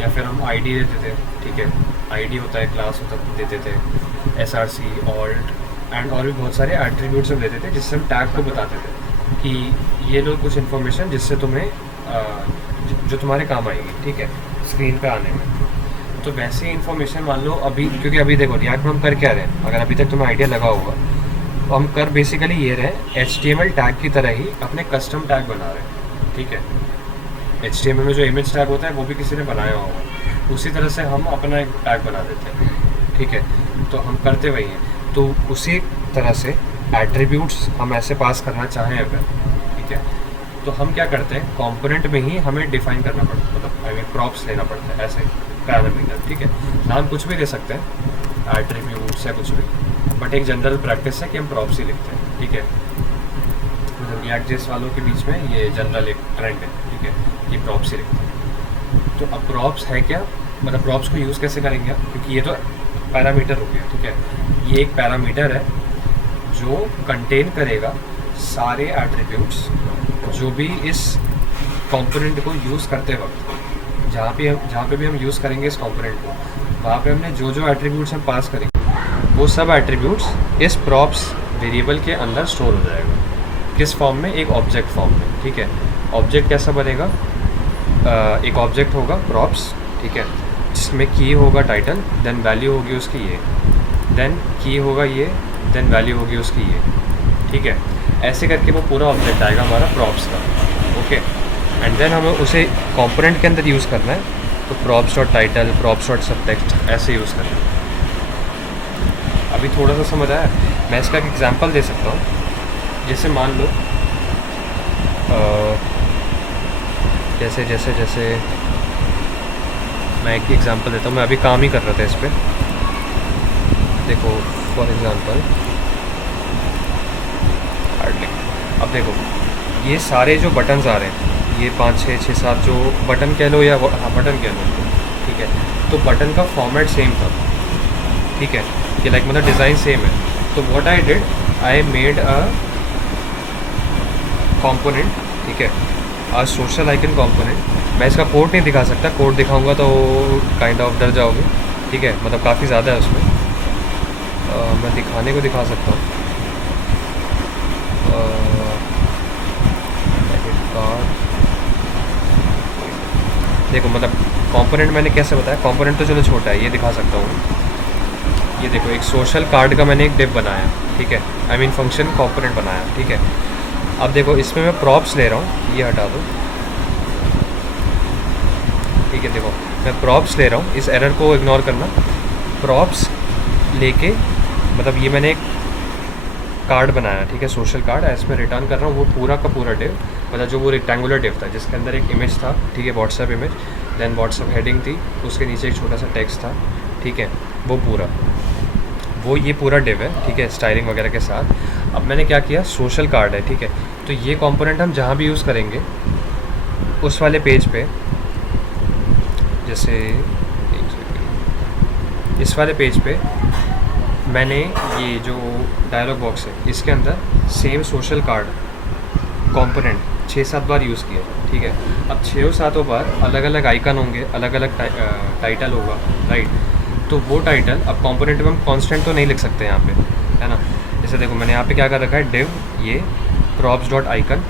या फिर हम ID देते थे, ठीक है, ID होता है, क्लास होता देते थे, SRC, ऑल्ट एंड और भी बहुत सारे एट्रीब्यूट्स हम देते थे, जिससे हम टैग को बताते थे कि ये लो कुछ इन्फॉर्मेशन जिससे तुम्हें जो तुम्हारे काम आएगी, ठीक है, स्क्रीन पे आने में। तो वैसे ही इन्फॉर्मेशन मान लो अभी, क्योंकि अभी देखो रिएक्ट में हम कर क्या रहे हैं, अगर अभी तक तुम्हें आइडिया लगा होगा, तो हम कर बेसिकली ये रहे हैं, HTML टैग की तरह ही अपने कस्टम टैग बना रहे हैं, ठीक है। HTML में जो इमेज टैग होता है वो भी किसी ने बनाया होगा, उसी तरह से हम अपना एक टैग बना देते हैं, ठीक है। तो हम करते वही हैं, तो उसी तरह से एट्रीब्यूट्स हम ऐसे पास करना चाहें अगर, ठीक है, तो हम क्या करते हैं, कंपोनेंट में ही हमें डिफाइन करना पड़ता है, मतलब आई मीन प्रॉप्स लेना पड़ता है, ऐसे पैरामीटर, ठीक है। नाम कुछ भी दे सकते हैं, एट्रीब्यूट्स या कुछ भी, बट एक जनरल प्रैक्टिस है कि हम प्रॉप्स ही लिखते हैं, ठीक है। मतलब रिएक्ट जेएस वालों के बीच में ये जनरल एक ट्रेंड है, ठीक है, कि प्रॉप्स ही लिखते हैं। तो अब प्रॉप्स है क्या, मतलब प्रॉप्स को यूज़ कैसे करेंगे आप, क्योंकि ये तो पैरामीटर हो गया, ठीक है। ये एक पैरामीटर है जो कंटेन करेगा सारे एट्रीब्यूट्स जो भी इस कंपोनेंट को यूज़ करते वक्त, जहाँ पे भी हम यूज़ करेंगे इस कंपोनेंट को, वहाँ पे हमने जो जो एट्रीब्यूट्स हम पास करेंगे वो सब एट्रीब्यूट्स इस प्रॉप्स वेरिएबल के अंदर स्टोर हो जाएगा। किस फॉर्म में, एक ऑब्जेक्ट फॉर्म में, ठीक है। ऑब्जेक्ट कैसा बनेगा, एक ऑब्जेक्ट होगा प्रॉप्स, ठीक है, जिसमें की होगा टाइटल, देन वैल्यू होगी उसकी ये, देन की होगा ये, देन वैल्यू होगी उसकी ये, ठीक है। ऐसे करके वो पूरा ऑब्जेक्ट आएगा हमारा प्रॉप्स का, ओके। एंड देन हमें उसे कंपोनेंट के अंदर यूज़ करना है, तो props dot title, props dot सब टेक्स्ट ऐसे यूज़ करना है। अभी थोड़ा सा समझ आया, मैं इसका एक एग्जांपल दे सकता हूँ। जैसे मान लो जैसे जैसे जैसे मैं एक एग्जांपल देता हूँ, मैं अभी काम ही कर रहा था इस पर। देखो फॉर एग्जांपल अब देखो ये सारे जो बटन्स आ रहे हैं, ये 5 6 6 7 जो बटन कह लो या हाँ बटन कह लो, ठीक है, तो बटन का फॉर्मेट सेम था, ठीक है, कि लाइक मतलब डिज़ाइन सेम है। तो what I did, I made a component, ठीक है, अ सोशल आइकन कंपोनेंट। मैं इसका कोड नहीं दिखा सकता, कोड दिखाऊंगा तो काइंड ऑफ डर जाओगे, ठीक है, मतलब काफ़ी ज़्यादा है उसमें। मैं दिखाने को दिखा सकता हूँ। देखो मतलब कंपोनेंट मैंने कैसे बताया, कंपोनेंट तो चलो छोटा है, ये दिखा सकता हूँ। ये देखो एक सोशल कार्ड का मैंने एक डिव बनाया, ठीक है, आई मीन फंक्शन कंपोनेंट बनाया, ठीक है। अब देखो इसमें मैं प्रॉप्स ले रहा हूँ, ये हटा दो, ठीक है, देखो मैं प्रॉप्स ले रहा हूँ, इस एरर को इग्नोर करना। प्रॉप्स लेके मतलब ये मैंने एक कार्ड बनाया, ठीक है, सोशल कार्ड, इसमें रिटर्न कर रहा हूँ वो पूरा का पूरा डिव, मतलब जो वो रेक्टेंगुलर डिव था जिसके अंदर एक इमेज था, ठीक है, WhatsApp image, then WhatsApp heading थी, उसके नीचे एक छोटा सा टेक्स्ट था, ठीक है, वो पूरा, वो ये पूरा डिव है, ठीक है, स्टाइलिंग वगैरह के साथ। अब मैंने क्या किया, सोशल कार्ड है, ठीक है, तो ये कंपोनेंट हम जहाँ भी यूज़ करेंगे उस वाले पेज पे, जैसे इस वाले पेज पे मैंने ये जो डायलॉग बॉक्स है इसके अंदर सेम सोशल कार्ड कंपोनेंट 6-7 बार यूज़ किया, ठीक है। अब 6-7 बार अलग अलग आइकन होंगे, अलग अलग टाइटल होगा, राइट। तो वो टाइटल अब कंपोनेंट में हम कांस्टेंट तो नहीं लिख सकते यहाँ पे, है ना। जैसे देखो मैंने यहाँ पे क्या कर रखा है, डिव ये प्रॉप्स डॉट आइकन,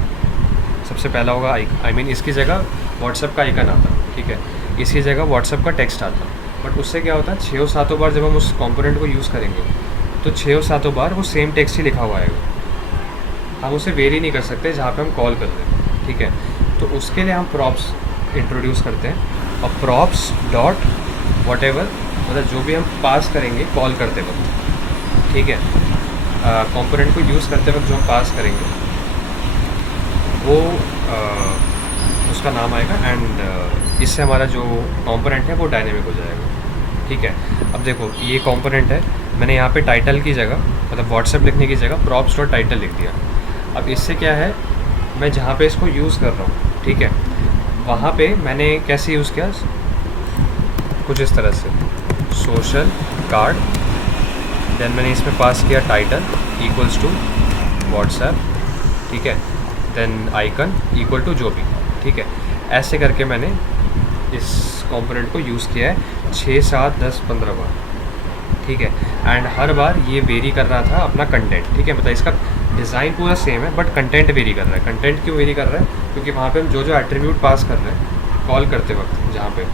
सबसे पहला होगा आई मीन इसकी जगह व्हाट्सएप का आइकन आता, ठीक है, इसकी जगह व्हाट्सएप का टेक्स्ट आता। बट उससे क्या होता है, 6-7 बार जब हम उस कंपोनेंट को यूज़ करेंगे तो 6-7 बार वो सेम टेक्स्ट ही लिखा हुआ आएगा, हम उसे वेरी नहीं कर सकते जहाँ पे हम कॉल कर दें, ठीक है। तो उसके लिए हम प्रॉप्स इंट्रोड्यूस करते हैं, और प्रॉप्स डॉट वट एवर, मतलब जो भी हम पास करेंगे कॉल करते वक्त, ठीक है, कंपोनेंट को यूज़ करते वक्त जो हम पास करेंगे वो उसका नाम आएगा, एंड इससे हमारा जो कंपोनेंट है वो डायनेमिक हो जाएगा, ठीक है। अब देखो ये कंपोनेंट है, मैंने यहाँ पे टाइटल की जगह मतलब व्हाट्सएप लिखने की जगह प्रॉप्स डॉट टाइटल लिख दिया। अब इससे क्या है, मैं जहाँ पे इसको यूज़ कर रहा हूँ, ठीक है, वहाँ पे मैंने कैसे यूज़ किया, कुछ इस तरह से, सोशल कार्ड, देन मैंने इसमें पास किया टाइटल इक्वल्स टू व्हाट्सएप, ठीक है, देन आइकन इक्वल टू जो भी, ठीक है। ऐसे करके मैंने इस कंपोनेंट को यूज़ किया है 6 7 10 15 बार, ठीक है। एंड हर बार ये वेरी कर रहा था अपना कंटेंट, ठीक है, मतलब इसका डिज़ाइन पूरा सेम है बट कंटेंट वेरी कर रहा है। कंटेंट क्यों वेरी कर रहा है, क्योंकि वहाँ पे हम जो जो एट्रीब्यूट पास कर रहे हैं कॉल करते वक्त जहाँ पे,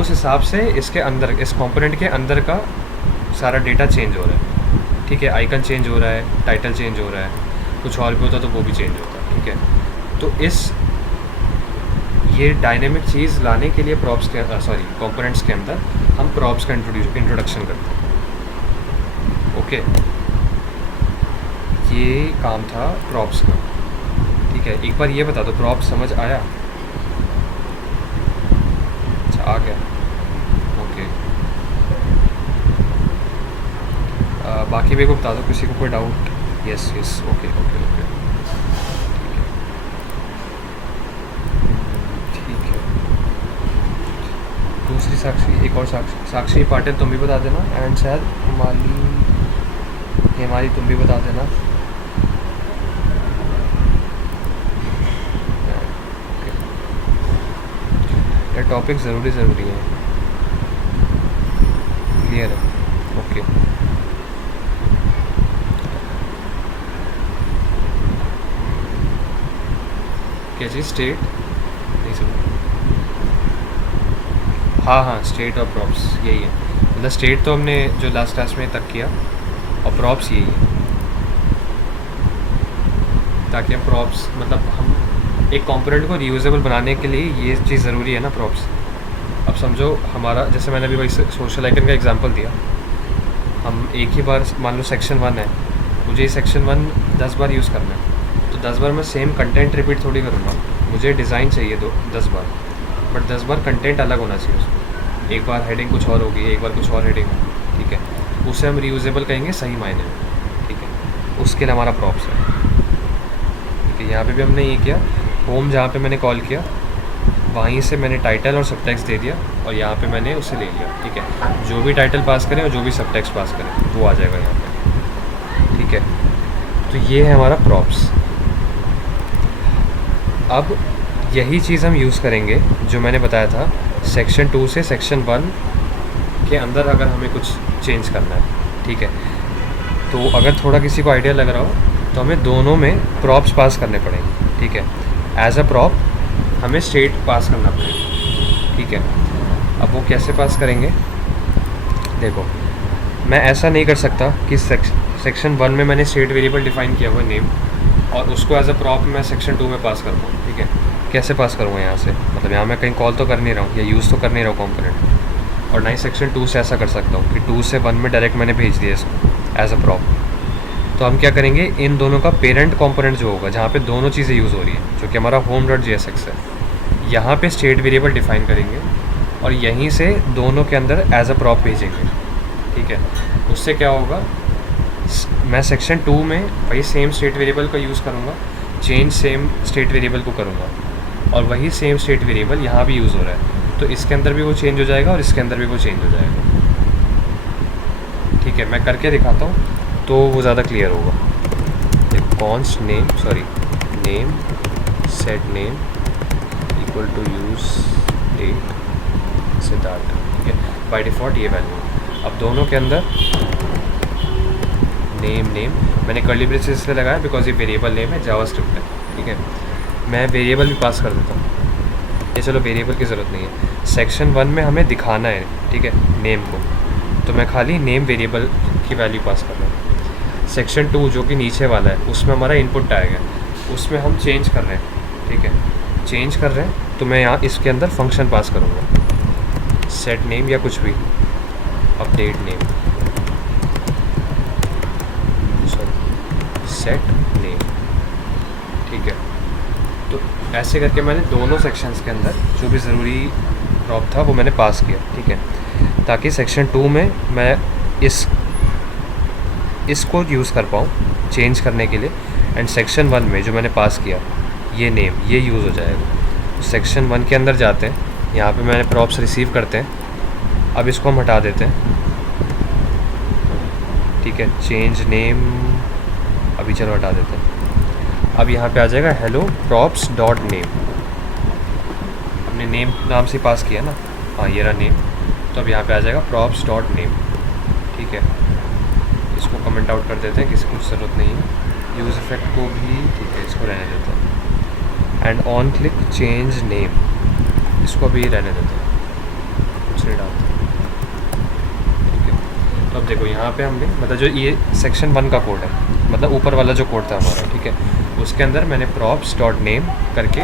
उस हिसाब से इसके अंदर, इस कंपोनेंट के अंदर का सारा डेटा चेंज हो रहा है, ठीक है। आइकन चेंज हो रहा है, टाइटल चेंज हो रहा है, कुछ और भी होता तो वो भी चेंज होता, ठीक है। तो इस ये डायनेमिक चीज़ लाने के लिए प्रॉप्स के कंपोनेंट्स के अंदर हम प्रॉप्स का इंट्रोडक्शन करते हैं, ओके। ये काम था प्रॉप्स का, ठीक है। एक बार ये बता दो, प्रॉप्स समझ आया? अच्छा आ गया, ओके। बाकी मेरे को बता दो, किसी को कोई doubt? Yes yes, okay okay okay, ठीक है। दूसरी साक्षी, एक और साक्षी पाटिल तुम भी बता देना, एंड शायद हिमाली तुम भी बता देना। ये टॉपिक ज़रूरी है, क्लियर है, ओके। क्या चीज़, स्टेट नहीं समझ? हाँ, स्टेट और प्रॉप्स यही है, मतलब स्टेट तो हमने जो लास्ट क्लास में तक किया, और प्रॉप्स यही है, ताकि हम प्रॉप्स मतलब हम एक कंपोनेंट को रीयूजेबल बनाने के लिए ये चीज़ ज़रूरी है ना, प्रॉप्स। अब समझो हमारा, जैसे मैंने अभी वही सोशल आइकन का एग्जांपल दिया, हम एक ही बार, मान लो सेक्शन 1 है, मुझे सेक्शन 1 10 बार यूज़ करना है, तो 10 बार मैं सेम कंटेंट रिपीट थोड़ी करूँगा, मुझे डिज़ाइन चाहिए 10 बार, बट 10 बार कंटेंट अलग होना चाहिए उसमें। एक बार हेडिंग कुछ और होगी, एक बार कुछ और हेडिंग होगी, ठीक है, उसे हम रीयूजेबल कहेंगे सही मायने में, ठीक है। उसके लिए हमारा प्रॉप्स है, ठीक है। है, यहाँ पे भी हमने ये किया, होम जहाँ पे मैंने कॉल किया वहीं से मैंने टाइटल और सबटेक्स्ट दे दिया और यहाँ पे मैंने उसे ले लिया, ठीक है। जो भी टाइटल पास करें और जो भी सबटेक्स्ट पास करें वो आ जाएगा यहाँ पे, ठीक है। तो ये है हमारा प्रॉप्स। अब यही चीज़ हम यूज़ करेंगे जो मैंने बताया था सेक्शन 2 से सेक्शन 1 के अंदर, अगर हमें कुछ चेंज करना है, ठीक है। तो अगर थोड़ा किसी को आइडिया लग रहा हो तो हमें दोनों में प्रॉप्स पास करने पड़ेंगे, ठीक है। एज अ प्रॉप हमें स्टेट पास करना पड़ेगा, ठीक है। अब वो कैसे पास करेंगे, देखो मैं ऐसा नहीं कर सकता कि सेक्शन 1 में मैंने स्टेट वेरिएबल डिफाइन किया हुआ नेम और उसको एज अ प्रॉप मैं सेक्शन 2 में पास कर दूँ, ठीक है। कैसे पास करूँगा यहाँ से, मतलब यहाँ मैं कहीं कॉल तो कर नहीं रहा हूँ या यूज़ तो कर नहीं रहा हूँ कॉम्पोनेंट, और ना ही सेक्शन 2 से ऐसा कर सकता हूँ कि 2 से 1 में डायरेक्ट मैंने भेज दिया इसको एज अ प्रॉप। तो हम क्या करेंगे, इन दोनों का पेरेंट कंपोनेंट जो होगा जहाँ पे दोनों चीज़ें यूज़ हो रही है, जो कि हमारा home.jsx है, यहाँ पे स्टेट वेरिएबल डिफाइन करेंगे और यहीं से दोनों के अंदर एज अ प्रॉप भेजेंगे, ठीक है। उससे क्या होगा, मैं सेक्शन 2 में वही सेम स्टेट वेरिएबल का यूज़ करूँगा, चेंज सेम स्टेट वेरिएबल को करूँगा और वही सेम स्टेट वेरिएबल यहाँ भी यूज़ हो रहा है, तो इसके अंदर भी वो चेंज हो जाएगा और इसके अंदर भी वो चेंज हो जाएगा, ठीक है। मैं करके दिखाता हूँ तो वो ज़्यादा क्लियर होगा। देखो const name, sorry name set name equal to use date Siddharth, ठीक है। बाय डिफ़ॉल्ट ये वैल्यू, अब दोनों के अंदर नेम मैंने कर्ली ब्रेसेस इसलिए लगाया बिकॉज ये वेरिएबल नेम है, जावास्क्रिप्ट है, ठीक है। मैं वेरिएबल भी पास कर देता हूँ, ये चलो वेरिएबल की ज़रूरत नहीं है। सेक्शन 1 में हमें दिखाना है, ठीक है, नेम को, तो मैं खाली नेम वेरिएबल की वैल्यू पास कर रहा हूँ। सेक्शन 2 जो कि नीचे वाला है उसमें हमारा इनपुट आएगा, उसमें हम चेंज कर रहे हैं, ठीक है, चेंज कर रहे हैं, तो मैं यहाँ इसके अंदर फंक्शन पास करूँगा, सेट नेम या कुछ भी, अपडेट नेम, सेट नेम, ठीक है। तो ऐसे करके मैंने दोनों सेक्शंस के अंदर जो भी ज़रूरी प्रॉप था वो मैंने पास किया, ठीक है, ताकि सेक्शन 2 में मैं इसको यूज़ कर पाऊँ चेंज करने के लिए, एंड सेक्शन 1 में जो मैंने पास किया ये नेम, ये यूज़ हो जाएगा। सेक्शन 1 के अंदर जाते हैं, यहाँ पे मैंने प्रॉप्स रिसीव करते हैं, अब इसको हम हटा देते हैं, ठीक है, चेंज नेम अभी चलो हटा देते हैं। अब यहाँ पे आ जाएगा हेलो प्रॉप्स डॉट नेम, हमने नेम नाम से पास किया ना, हाँ ये रहा नेम, तो अब यहाँ पे आ जाएगा प्रॉप्स डॉट नेम, ठीक है। इसको कमेंट आउट कर देते हैं, किसी कुछ ज़रूरत नहीं है, यूज़ इफेक्ट को भी, ठीक है, इसको रहने देते हैं, and on click change name, इसको भी रहने देते हैं, कुछ नहीं डालते, ठीक है। तो अब देखो यहाँ पे हमने, मतलब जो ये सेक्शन 1 का कोड है, मतलब ऊपर वाला जो कोड था हमारा, ठीक है, उसके अंदर मैंने प्रॉप्स डॉट नेम करके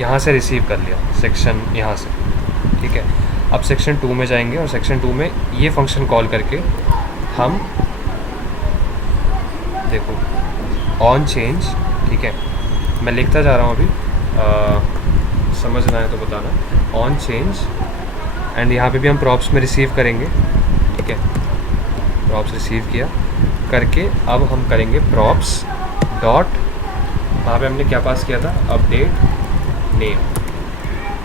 यहाँ से रिसीव कर लिया सेक्शन यहाँ से, ठीक है। अब सेक्शन 2 में जाएंगे और सेक्शन 2 में ये फंक्शन कॉल करके हम देखो ऑन चेंज, ठीक है, मैं लिखता जा रहा हूँ अभी, समझना है तो बताना, ऑन चेंज, एंड यहाँ पे भी हम प्रॉप्स में रिसीव करेंगे, ठीक है, प्रॉप्स रिसीव किया करके अब हम करेंगे प्रॉप्स डॉट, वहाँ पे हमने क्या पास किया था, अपडेट नेम,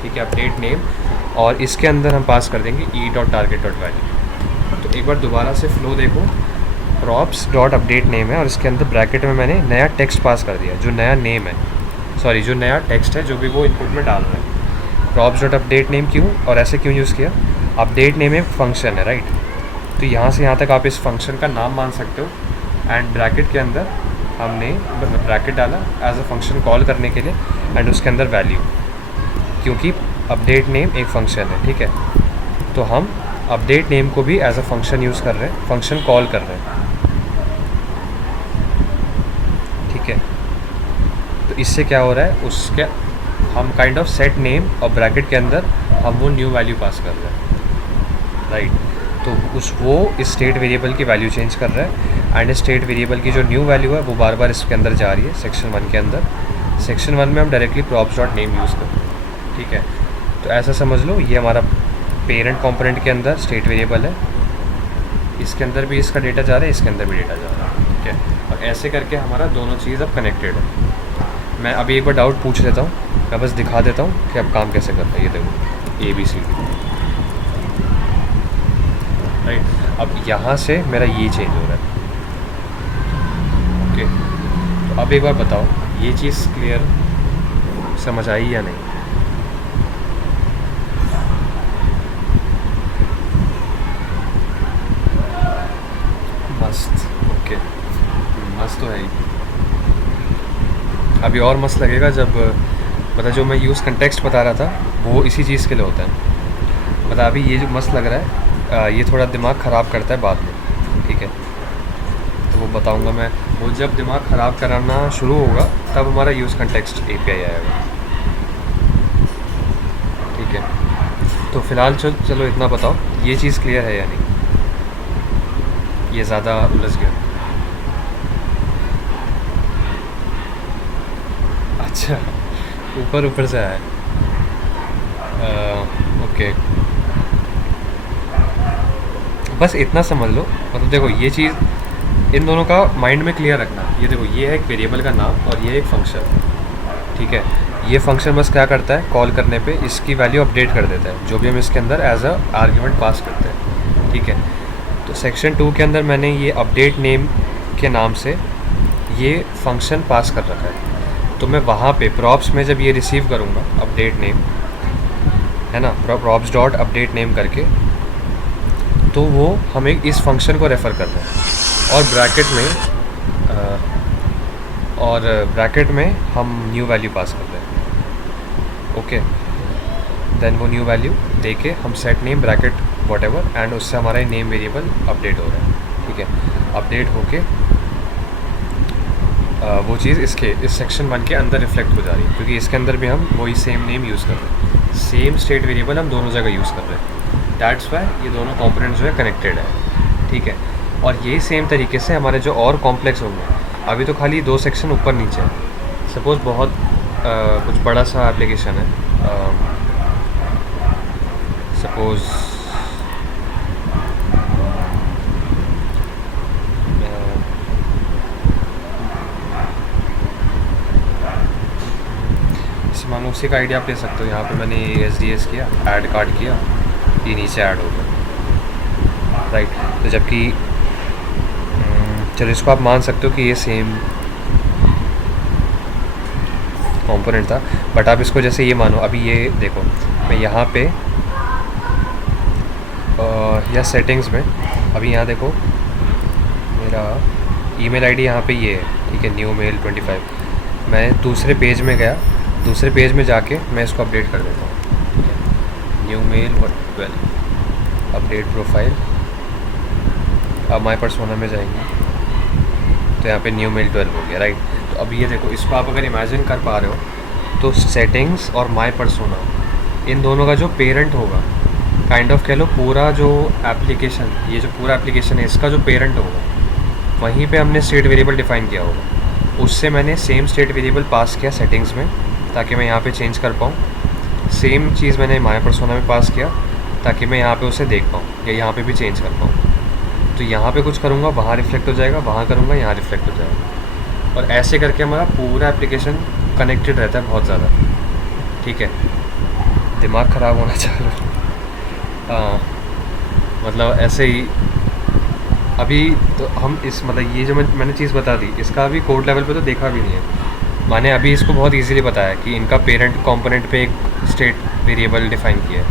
ठीक है, अपडेट नेम, और इसके अंदर हम पास कर देंगे E dot target dot value. तो एक बार दोबारा से फ्लो देखो, प्रॉप्स डॉट अपडेट नेम है और इसके अंदर ब्रैकेट में मैंने नया टेक्स्ट पास कर दिया, जो नया नेम है, सॉरी जो नया टेक्स्ट है जो भी वो इनपुट में डाल रहे हैं। प्रॉप्स डॉट अपडेट नेम क्यों और ऐसे क्यों यूज़ किया, अपडेट नेम एक फंक्शन है, राइट, तो यहाँ से यहाँ तक आप इस फंक्शन का नाम मान सकते हो, एंड ब्रैकेट के अंदर हमने ब्रैकेट डाला एज अ फंक्शन कॉल करने के लिए, एंड उसके अंदर वैल्यू, क्योंकि अपडेट नेम एक फंक्शन है, ठीक है, तो हम अपडेट नेम को भी एज अ फंक्शन यूज़ कर रहे हैं, फंक्शन कॉल कर रहे हैं, ठीक है। तो इससे क्या हो रहा है, उसके हम काइंड ऑफ सेट नेम और ब्रैकेट के अंदर हम वो न्यू वैल्यू पास कर रहे हैं, राइट, तो वो इस स्टेट वेरिएबल की वैल्यू चेंज कर रहा है, एंड स्टेट वेरिएबल की जो न्यू वैल्यू है वो बार बार इसके अंदर जा रही है सेक्शन 1 के अंदर। सेक्शन 1 में हम directly props dot name use करते हैं, ठीक है। तो ऐसा समझ लो ये हमारा पेरेंट कंपोनेंट के अंदर स्टेट वेरिएबल है, इसके अंदर भी इसका डेटा जा रहा है, इसके अंदर भी डेटा जा रहा है, ठीक है। और ऐसे करके हमारा दोनों चीज़ अब कनेक्टेड है। मैं अभी एक बार डाउट पूछ लेता हूँ, मैं बस दिखा देता हूँ कि अब काम कैसे करता है। ये देखो ABCD, राइट। अब यहाँ से मेरा ये चेंज हो रहा है। ओके, तो अब एक बार बताओ ये चीज़ क्लियर समझ आई या नहीं? मस्त, ओके, मस्त तो है ही। अभी और मस्त लगेगा जब मतलब जो मैं यूज़ कंटेक्स्ट बता रहा था वो इसी चीज़ के लिए होता है। मतलब अभी ये जो मस्त लग रहा है ये थोड़ा दिमाग ख़राब करता है बाद में, ठीक है। तो वो बताऊंगा मैं, वो जब दिमाग ख़राब कराना शुरू होगा तब हमारा यूज़ कंटेक्स्ट API आएगा, ठीक है। तो फ़िलहाल चलो इतना बताओ ये चीज़ क्लियर है या नहीं? ये ज़्यादा उलझ गया? अच्छा, ऊपर ऊपर से आया है। ओके, बस इतना समझ लो। मतलब देखो ये चीज़ इन दोनों का माइंड में क्लियर रखना। ये देखो ये है एक वेरिएबल का नाम और ये एक फंक्शन, ठीक है। ये फंक्शन बस क्या करता है, कॉल करने पे इसकी वैल्यू अपडेट कर देता है जो भी हम इसके अंदर एज अ आर्ग्यूमेंट पास करते हैं, ठीक है। तो सेक्शन 2 के अंदर मैंने ये अपडेट नेम के नाम से ये फंक्शन पास कर रखा है। तो मैं वहाँ पे प्रॉप्स में जब ये रिसीव करूँगा अपडेट नेम, है ना, प्रॉप्स डॉट अपडेट नेम करके, तो वो हमें इस फंक्शन को रेफ़र कर रहा है। और ब्रैकेट में हम न्यू वैल्यू पास कर रहे हैं, ओके। देन वो न्यू वैल्यू दे के हम set name bracket what ever, and उससे हमारा नेम वेरिएबल अपडेट हो रहा है, ठीक है। अपडेट होके वो चीज़ इस सेक्शन 1 के अंदर रिफ्लेक्ट हो जा रही है, क्योंकि इसके अंदर भी हम वही सेम नेम यूज़ कर रहे हैं, सेम स्टेट वेरिएबल हम दोनों जगह यूज़ कर रहे हैं। दैट्स वाई ये दोनों कंपोनेंट्स जो है कनेक्टेड है, ठीक है। और यही सेम तरीके से हमारे जो और कॉम्प्लेक्स होंगे, अभी तो खाली 2 सेक्शन ऊपर नीचे है। सपोज़ बहुत कुछ बड़ा सा एप्लीकेशन है, सपोज़ मानो उसी का आइडिया आप ले सकते हो। यहाँ पे मैंने SDS किया, ऐड कार्ड किया, ये नीचे ऐड हो गया, राइट। तो जबकि चलो इसको आप मान सकते हो कि ये सेम कंपोनेंट था, बट आप इसको जैसे ये मानो, अभी ये देखो मैं यहाँ पे या सेटिंग्स में, अभी यहाँ देखो मेरा ईमेल आईडी यहाँ पे ये है, ठीक है, न्यू मेल 25। मैं दूसरे पेज में गया, दूसरे पेज में जाके मैं इसको अपडेट कर देता हूँ, ठीक है। न्यू मेल 12 अपडेट प्रोफाइल, अब माई पर्सोना में जाएंगे तो यहाँ पे न्यू मेल 12 हो गया, राइट। तो अब ये देखो, इसको आप अगर इमेजिन कर पा रहे हो तो सेटिंग्स और माई पर्सोना इन दोनों का जो पेरेंट होगा, काइंड ऑफ कह लो पूरा जो एप्लीकेशन, ये जो पूरा एप्लीकेशन है इसका जो पेरेंट होगा, वहीं पे हमने स्टेट वेरिएबल डिफ़ाइन किया होगा। उससे मैंने सेम स्टेट वेरिएबल पास किया सेटिंग्स में ताकि मैं यहाँ पे चेंज कर पाऊँ। सेम चीज़ मैंने माई पर्सोना में पास किया ताकि मैं यहाँ पे उसे देख पाऊँ या यहाँ पे भी चेंज कर पाऊँ। तो यहाँ पे कुछ करूँगा वहाँ रिफ्लेक्ट हो जाएगा, वहाँ करूँगा यहाँ रिफ्लेक्ट हो जाएगा, और ऐसे करके हमारा पूरा एप्लीकेशन कनेक्टेड रहता है बहुत ज़्यादा, ठीक है। दिमाग ख़राब होना चालू, हाँ, मतलब ऐसे ही। अभी तो हम इस मतलब ये जो मैंने चीज़ बता दी, इसका अभी कोड लेवल पे तो देखा भी नहीं है। मैंने अभी इसको बहुत इजीली बताया कि इनका पेरेंट कंपोनेंट पे एक स्टेट वेरिएबल डिफ़ाइन किया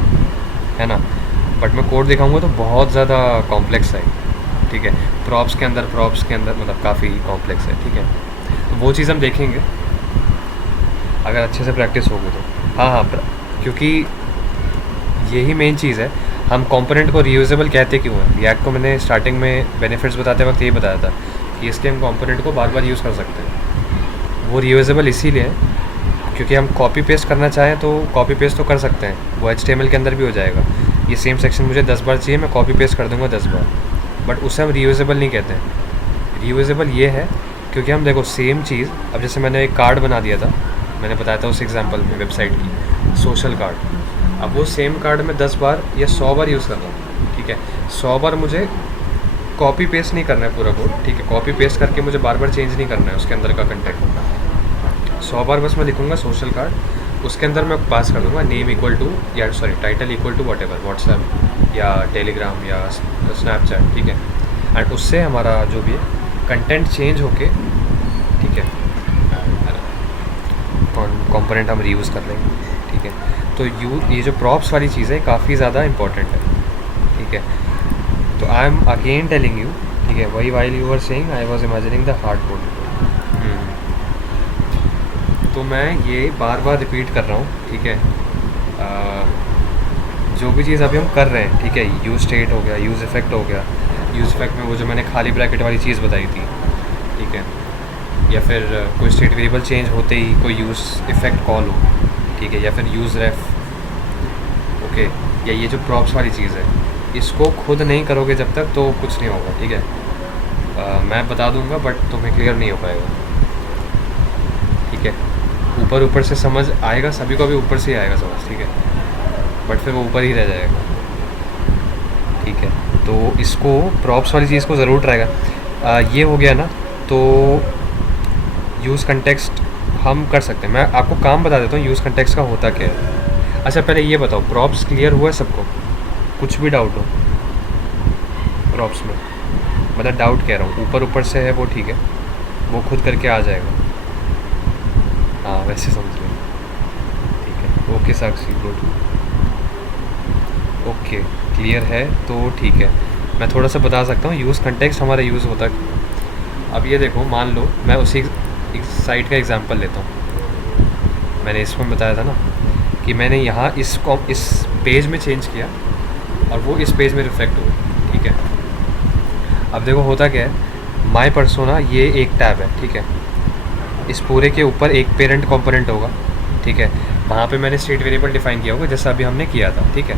है ना, बट मैं कोड दिखाऊंगा तो बहुत ज़्यादा कॉम्प्लेक्स है, ठीक है। प्रॉप्स के अंदर मतलब काफ़ी कॉम्प्लेक्स है, ठीक है। तो वो चीज़ हम देखेंगे अगर अच्छे से प्रैक्टिस होगी तो। हाँ, क्योंकि यही मेन चीज़ है। हम कंपोनेंट को रीयूजेबल कहते क्यों हैं? रिएक्ट को मैंने स्टार्टिंग में बेनिफिट्स बताते वक्त ये बताया था कि इसके हम कंपोनेंट को बार बार यूज़ कर सकते हैं। वो रीयूजेबल इसीलिए है क्योंकि हम कॉपी पेस्ट करना चाहें तो कॉपी पेस्ट तो कर सकते हैं, वो HTML के अंदर भी हो जाएगा। ये सेम सेक्शन मुझे 10 बार चाहिए, मैं कॉपी पेस्ट कर दूँगा 10 बार, बट उसे हम रीयूजेबल नहीं कहते हैं। रीयूजेबल ये है क्योंकि हम देखो सेम चीज़, अब जैसे मैंने एक कार्ड बना दिया था, मैंने बताया था उस एग्जाम्पल में वेबसाइट की, सोशल कार्ड। अब वो सेम कार्ड में 10 बार या 100 बार यूज़ कर रहा हूँ, ठीक है। 100 बार मुझे कॉपी पेस्ट नहीं करना है पूरा कोड, ठीक है, कॉपी पेस्ट करके मुझे बार बार चेंज नहीं करना है उसके अंदर का कंटेंट। 100 बार बस मैं लिखूँगा सोशल कार्ड, उसके अंदर मैं पास कर दूँगा नेम इक्वल टू या sorry title equal to whatever, WhatsApp या टेलीग्राम या स्नैपचैट, ठीक है। एंड उससे हमारा जो भी है कंटेंट चेंज होके, ठीक है, कंपोनेंट हम रीयूज़ कर लेंगे, ठीक है। तो ये जो प्रॉप्स वाली चीज़ है काफ़ी ज़्यादा इंपॉर्टेंट है, ठीक है। तो I am again telling you, ठीक है, वही while you were saying I was imagining the hard board. तो मैं ये बार बार रिपीट कर रहा हूँ, ठीक है। जो भी चीज़ अभी हम कर रहे हैं, ठीक है, यूज़ स्टेट हो गया, यूज़ इफेक्ट हो गया, यूज़ इफेक्ट में वो जो मैंने खाली ब्रैकेट वाली चीज़ बताई थी, ठीक है, या फिर कोई स्टेट वेरिएबल चेंज होते ही कोई यूज़ इफेक्ट कॉल हो, ठीक है, या फिर यूज़ रेफ, ओके, या ये जो प्रॉप्स वाली चीज़ है, इसको खुद नहीं करोगे जब तक तो कुछ नहीं होगा, ठीक है। मैं बता दूंगा बट तुम्हें क्लियर नहीं हो पाएगा, ठीक है। ऊपर ऊपर से समझ आएगा, सभी को भी ऊपर से ही आएगा समझ, ठीक है, बट फिर वो ऊपर ही रह जाएगा, ठीक है। तो इसको प्रॉप्स वाली चीज़ को ज़रूर ट्राई कर। ये हो गया ना, तो यूज़ कंटेक्स्ट हम कर सकते हैं। मैं आपको काम बता देता हूँ यूज़ कंटेक्स्ट का होता क्या है। अच्छा पहले ये बताओ, प्रॉप्स क्लियर हुआ है सबको? कुछ भी डाउट हो प्रॉप्स में, मतलब डाउट कह रहा हूँ, ऊपर ऊपर से है वो, ठीक है, वो खुद करके आ जाएगा। हाँ वैसे समझ लो, ठीक है। ओके साक्षी, गुड, ओके क्लियर है तो ठीक है। मैं थोड़ा सा बता सकता हूँ यूज़ कंटेक्स्ट हमारा यूज़ होता है। अब ये देखो, मान लो मैं उसी साइट का एग्जांपल लेता हूँ। मैंने इसमें बताया था ना कि मैंने यहाँ इस पेज में चेंज किया और वो इस पेज में रिफ्लेक्ट हुआ, ठीक है। अब देखो होता क्या है, माई पर्सोना ये एक टैब है, ठीक है, इस पूरे के ऊपर एक पेरेंट कंपोनेंट होगा, ठीक है। वहाँ पे मैंने स्टेट वेरिएबल डिफाइन किया होगा जैसा अभी हमने किया था, ठीक है।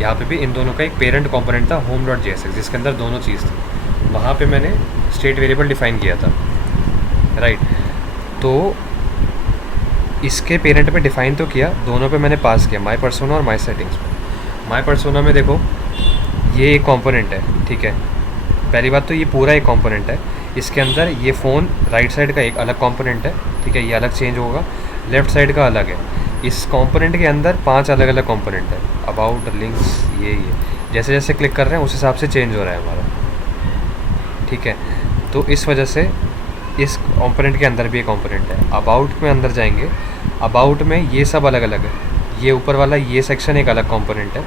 यहाँ पे भी इन दोनों का एक पेरेंट कंपोनेंट था home.jsx, जिसके अंदर दोनों चीज़ थी। वहाँ पे मैंने स्टेट वेरिएबल डिफाइन किया था, राइट। तो इसके पेरेंट पे डिफाइन तो किया, दोनों पे मैंने पास किया, माई पर्सोना और माई सेटिंग्स में। माई पर्सोना में देखो ये एक कंपोनेंट है, ठीक है। पहली बात तो ये पूरा एक कंपोनेंट है, इसके अंदर ये फ़ोन राइट साइड का एक अलग कंपोनेंट है, ठीक है, ये अलग चेंज होगा, लेफ़्ट साइड का अलग है। इस कंपोनेंट के अंदर 5 अलग अलग कंपोनेंट है, अबाउट, लिंक्स, ये जैसे जैसे क्लिक कर रहे हैं उस हिसाब से चेंज हो रहा है हमारा, ठीक है। तो इस वजह से इस कंपोनेंट के अंदर भी एक कंपोनेंट है। अबाउट में अंदर जाएंगे, अबाउट में ये सब अलग अलग है, ये ऊपर वाला ये सेक्शन एक अलग कंपोनेंट है,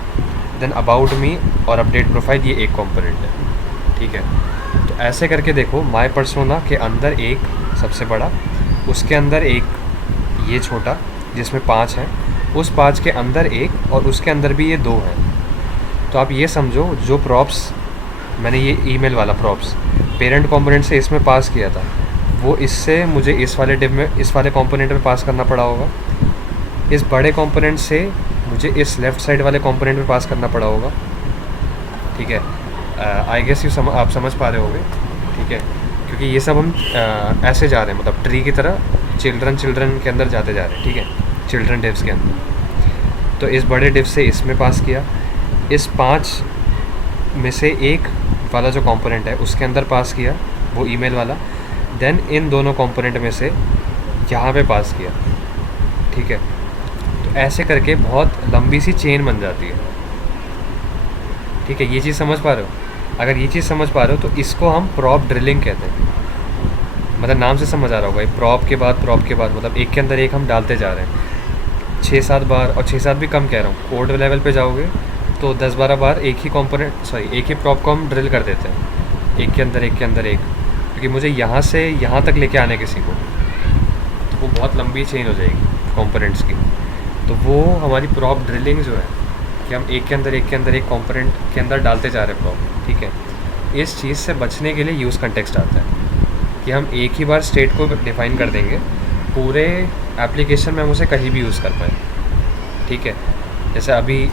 देन अबाउट मी और अपडेट प्रोफाइल ये एक कंपोनेंट है, ठीक है। तो ऐसे करके देखो, माई पर्सोना के अंदर एक सबसे बड़ा, उसके अंदर एक ये छोटा जिसमें 5 हैं, उस 5 के अंदर एक और उसके अंदर भी ये 2 हैं। तो आप ये समझो, जो प्रॉप्स मैंने ये ईमेल वाला प्रॉप्स पेरेंट कंपोनेंट से इसमें पास किया था, वो इससे मुझे इस वाले डिव में, इस वाले कंपोनेंट में पास करना पड़ा होगा। इस बड़े कंपोनेंट से मुझे इस लेफ़्ट साइड वाले कंपोनेंट में पास करना पड़ा होगा, ठीक है। आई गेस आप समझ पा रहे होगे, ठीक है, क्योंकि ये सब हम ऐसे जा रहे हैं, मतलब ट्री की तरह चिल्ड्रन के अंदर जाते जा रहे हैं, ठीक है, चिल्ड्रन डिव्स के अंदर। तो इस बड़े डिव से इसमें पास किया, इस 5 में से एक वाला जो कंपोनेंट है उसके अंदर पास किया, वो ईमेल वाला, देन इन दोनों कंपोनेंट में से यहाँ पे पास किया, ठीक है। तो ऐसे करके बहुत लंबी सी चेन बन जाती है, ठीक है। ये चीज़ समझ पा रहे हो? अगर ये चीज़ समझ पा रहे हो तो इसको हम प्रॉप ड्रिलिंग कहते हैं। मतलब नाम से समझ आ रहा होगा, प्रॉप के बाद मतलब एक के अंदर एक हम डालते जा रहे हैं 6-7 बार, और 6-7 भी कम कह रहा हूँ। कोड लेवल पे जाओगे तो 10-12 बार एक ही एक ही प्रॉप को हम ड्रिल कर देते हैं, एक के अंदर एक, क्योंकि मुझे यहाँ से यहाँ तक लेके आने किसी को, तो वो बहुत लंबी चेन हो जाएगी कंपोनेंट्स की। तो वो हमारी प्रॉप ड्रिलिंग जो है कि हम एक के अंदर एक कंपोनेंट के अंदर डालते जा रहे हैं प्रॉप, ठीक है। इस चीज़ से बचने के लिए यूज़ कंटेक्स्ट आता है कि हम एक ही बार स्टेट को डिफ़ाइन कर देंगे, पूरे एप्लीकेशन में हम उसे कहीं भी यूज़ कर पाए, ठीक है। जैसे अभी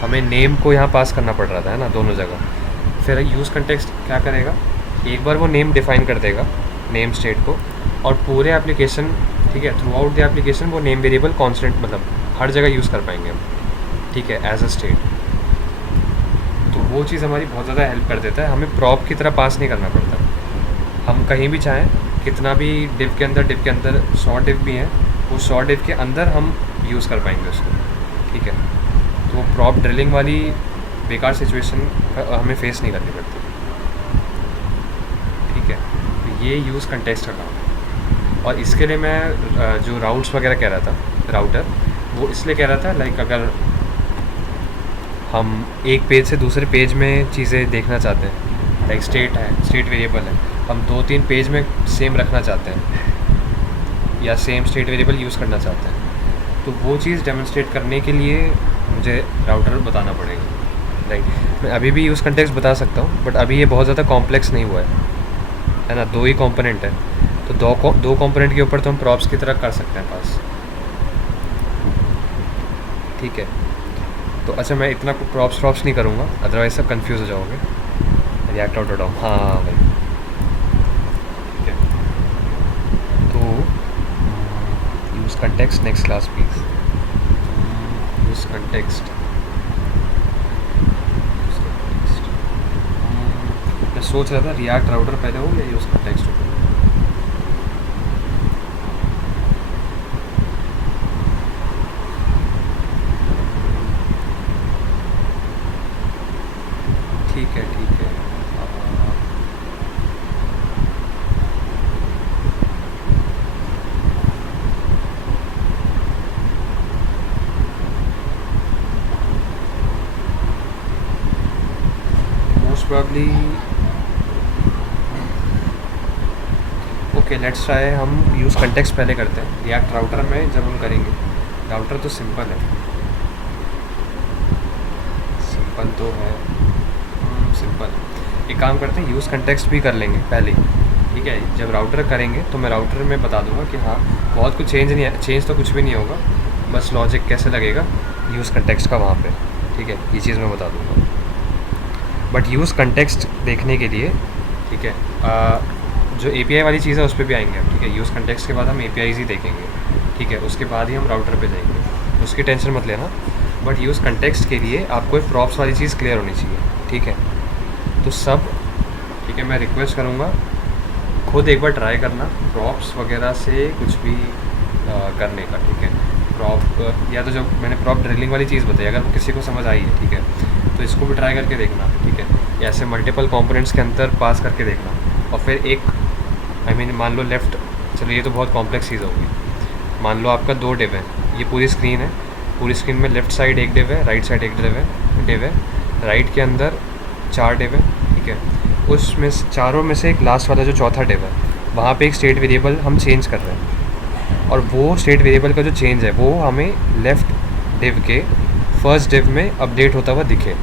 हमें नेम को यहाँ पास करना पड़ रहा था, है ना, दोनों जगह। फिर यूज़ कंटेक्स्ट क्या करेगा, एक बार वो नेम डिफ़ाइन कर देगा, नेम स्टेट को, और पूरे एप्लीकेशन, ठीक है, थ्रू आउट द एप्लीकेशन वो नेम वेरिएबल कॉन्स्टेंट, मतलब हर जगह यूज़ कर पाएंगे हम, ठीक है, एज अ स्टेट। तो वो चीज़ हमारी बहुत ज़्यादा हेल्प कर देता है, हमें प्रॉप की तरह पास नहीं करना पड़ता। हम कहीं भी चाहें, कितना भी डिव के अंदर 100 डिव भी हैं, वो 100 डिव के अंदर हम यूज़ कर पाएंगे उसको, ठीक है। तो प्रॉप ड्रिलिंग वाली बेकार सिचुएशन हमें फेस नहीं करनी पड़ती, ठीक है। तो ये यूज़ कंटेक्स्ट का काम है। और इसके लिए मैं जो राउट्स वगैरह कह रहा था, राउटर, वो इसलिए कह रहा था लाइक अगर हम एक पेज से दूसरे पेज में चीज़ें देखना चाहते हैं, लाइक स्टेट है, स्टेट वेरिएबल है, हम 2-3 पेज में सेम रखना चाहते हैं या सेम स्टेट वेरिएबल यूज़ करना चाहते हैं, तो वो चीज़ डेमोन्स्ट्रेट करने के लिए मुझे राउटर बताना पड़ेगा। राइट, मैं अभी भी यूज़ कंटेक्स्ट बता सकता हूँ, बट अभी ये बहुत ज़्यादा कॉम्प्लेक्स नहीं हुआ है ना। 2 ही कंपोनेंट है, तो दो कंपोनेंट के ऊपर तो हम प्रॉप्स की तरह कर सकते हैं पास, ठीक है। तो अच्छा, मैं इतना प्रॉप्स नहीं करूँगा, अदरवाइज सब कंफ्यूज हो जाओगे। रिएक्ट आउट डाउन, हाँ भाई, ठीक है। तो use context next class please. Use context मैं सोच रहा था रिएक्ट राउटर पहले हो या यूज़ कंटेक्स्ट हो। ठीक है, ठीक है। Most probably okay, let's try हम यूज़ कंटेक्स्ट पहले करते हैं। रिएक्ट राउटर में जब हम करेंगे, राउटर तो सिंपल है, सिंपल तो है, सिंपल। एक काम करते हैं, यूज़ कंटेक्स्ट भी कर लेंगे पहले, ठीक है। जब राउटर करेंगे तो मैं राउटर में बता दूंगा कि हाँ बहुत कुछ चेंज नहीं है, चेंज तो कुछ भी नहीं होगा, बस लॉजिक कैसे लगेगा यूज़ कंटेक्स्ट का वहाँ पे, ठीक है, ये चीज़ मैं बता दूंगा। बट यूज़ कंटेक्स्ट देखने के लिए, ठीक है, जो API वाली चीज़ है उस पर भी आएंगे, ठीक है। यूज़ कंटेक्स्ट के बाद हम APIs ही देखेंगे, ठीक है, उसके बाद ही हम राउटर पे जाएंगे, उसकी टेंशन मत लेना। बट यूज़ कंटेक्स्ट के लिए आपको प्रॉप्स वाली चीज़ क्लियर होनी चाहिए, ठीक है। तो सब ठीक है, मैं रिक्वेस्ट करूँगा खुद एक बार ट्राई करना प्रॉप्स वगैरह से कुछ भी करने का, ठीक है। प्रॉप या तो जो मैंने प्रॉप ड्रिलिंग वाली चीज़ बताई, अगर वो किसी को समझ आई है, ठीक है, तो इसको भी ट्राई करके देखना, ठीक है। ऐसे मल्टीपल कंपोनेंट्स के अंदर पास करके देखना, और फिर एक मान लो लेफ़्ट, चलो ये तो बहुत कॉम्प्लेक्स चीज़ होगी। मान लो आपका 2 डिव है, ये पूरी स्क्रीन है, पूरी स्क्रीन में लेफ़्ट साइड एक डिव है, राइट साइड एक डिव है, राइट के अंदर 4 डिव है, ठीक है। उसमें चारों में से एक लास्ट वाला जो चौथा डिव है, वहाँ पे एक स्टेट वेरिएबल हम चेंज कर रहे हैं, और वो स्टेट वेरिएबल का जो चेंज है वो हमें लेफ़्ट डिव के फर्स्ट डिव में अपडेट होता हुआ दिखे,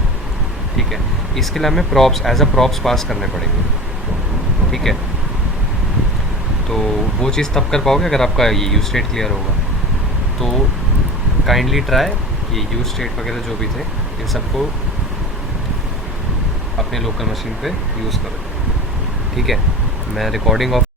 ठीक है। इसके लिए हमें प्रॉप्स एज अ प्रॉप्स पास करने पड़ेंगे, ठीक है। तो वो चीज़ तब कर पाओगे अगर आपका ये यूज स्टेट क्लियर होगा। तो काइंडली ट्राई ये यूज स्टेट वगैरह जो भी थे, इन सबको अपने लोकल मशीन पे यूज़ करो, ठीक है। मैं रिकॉर्डिंग ऑफ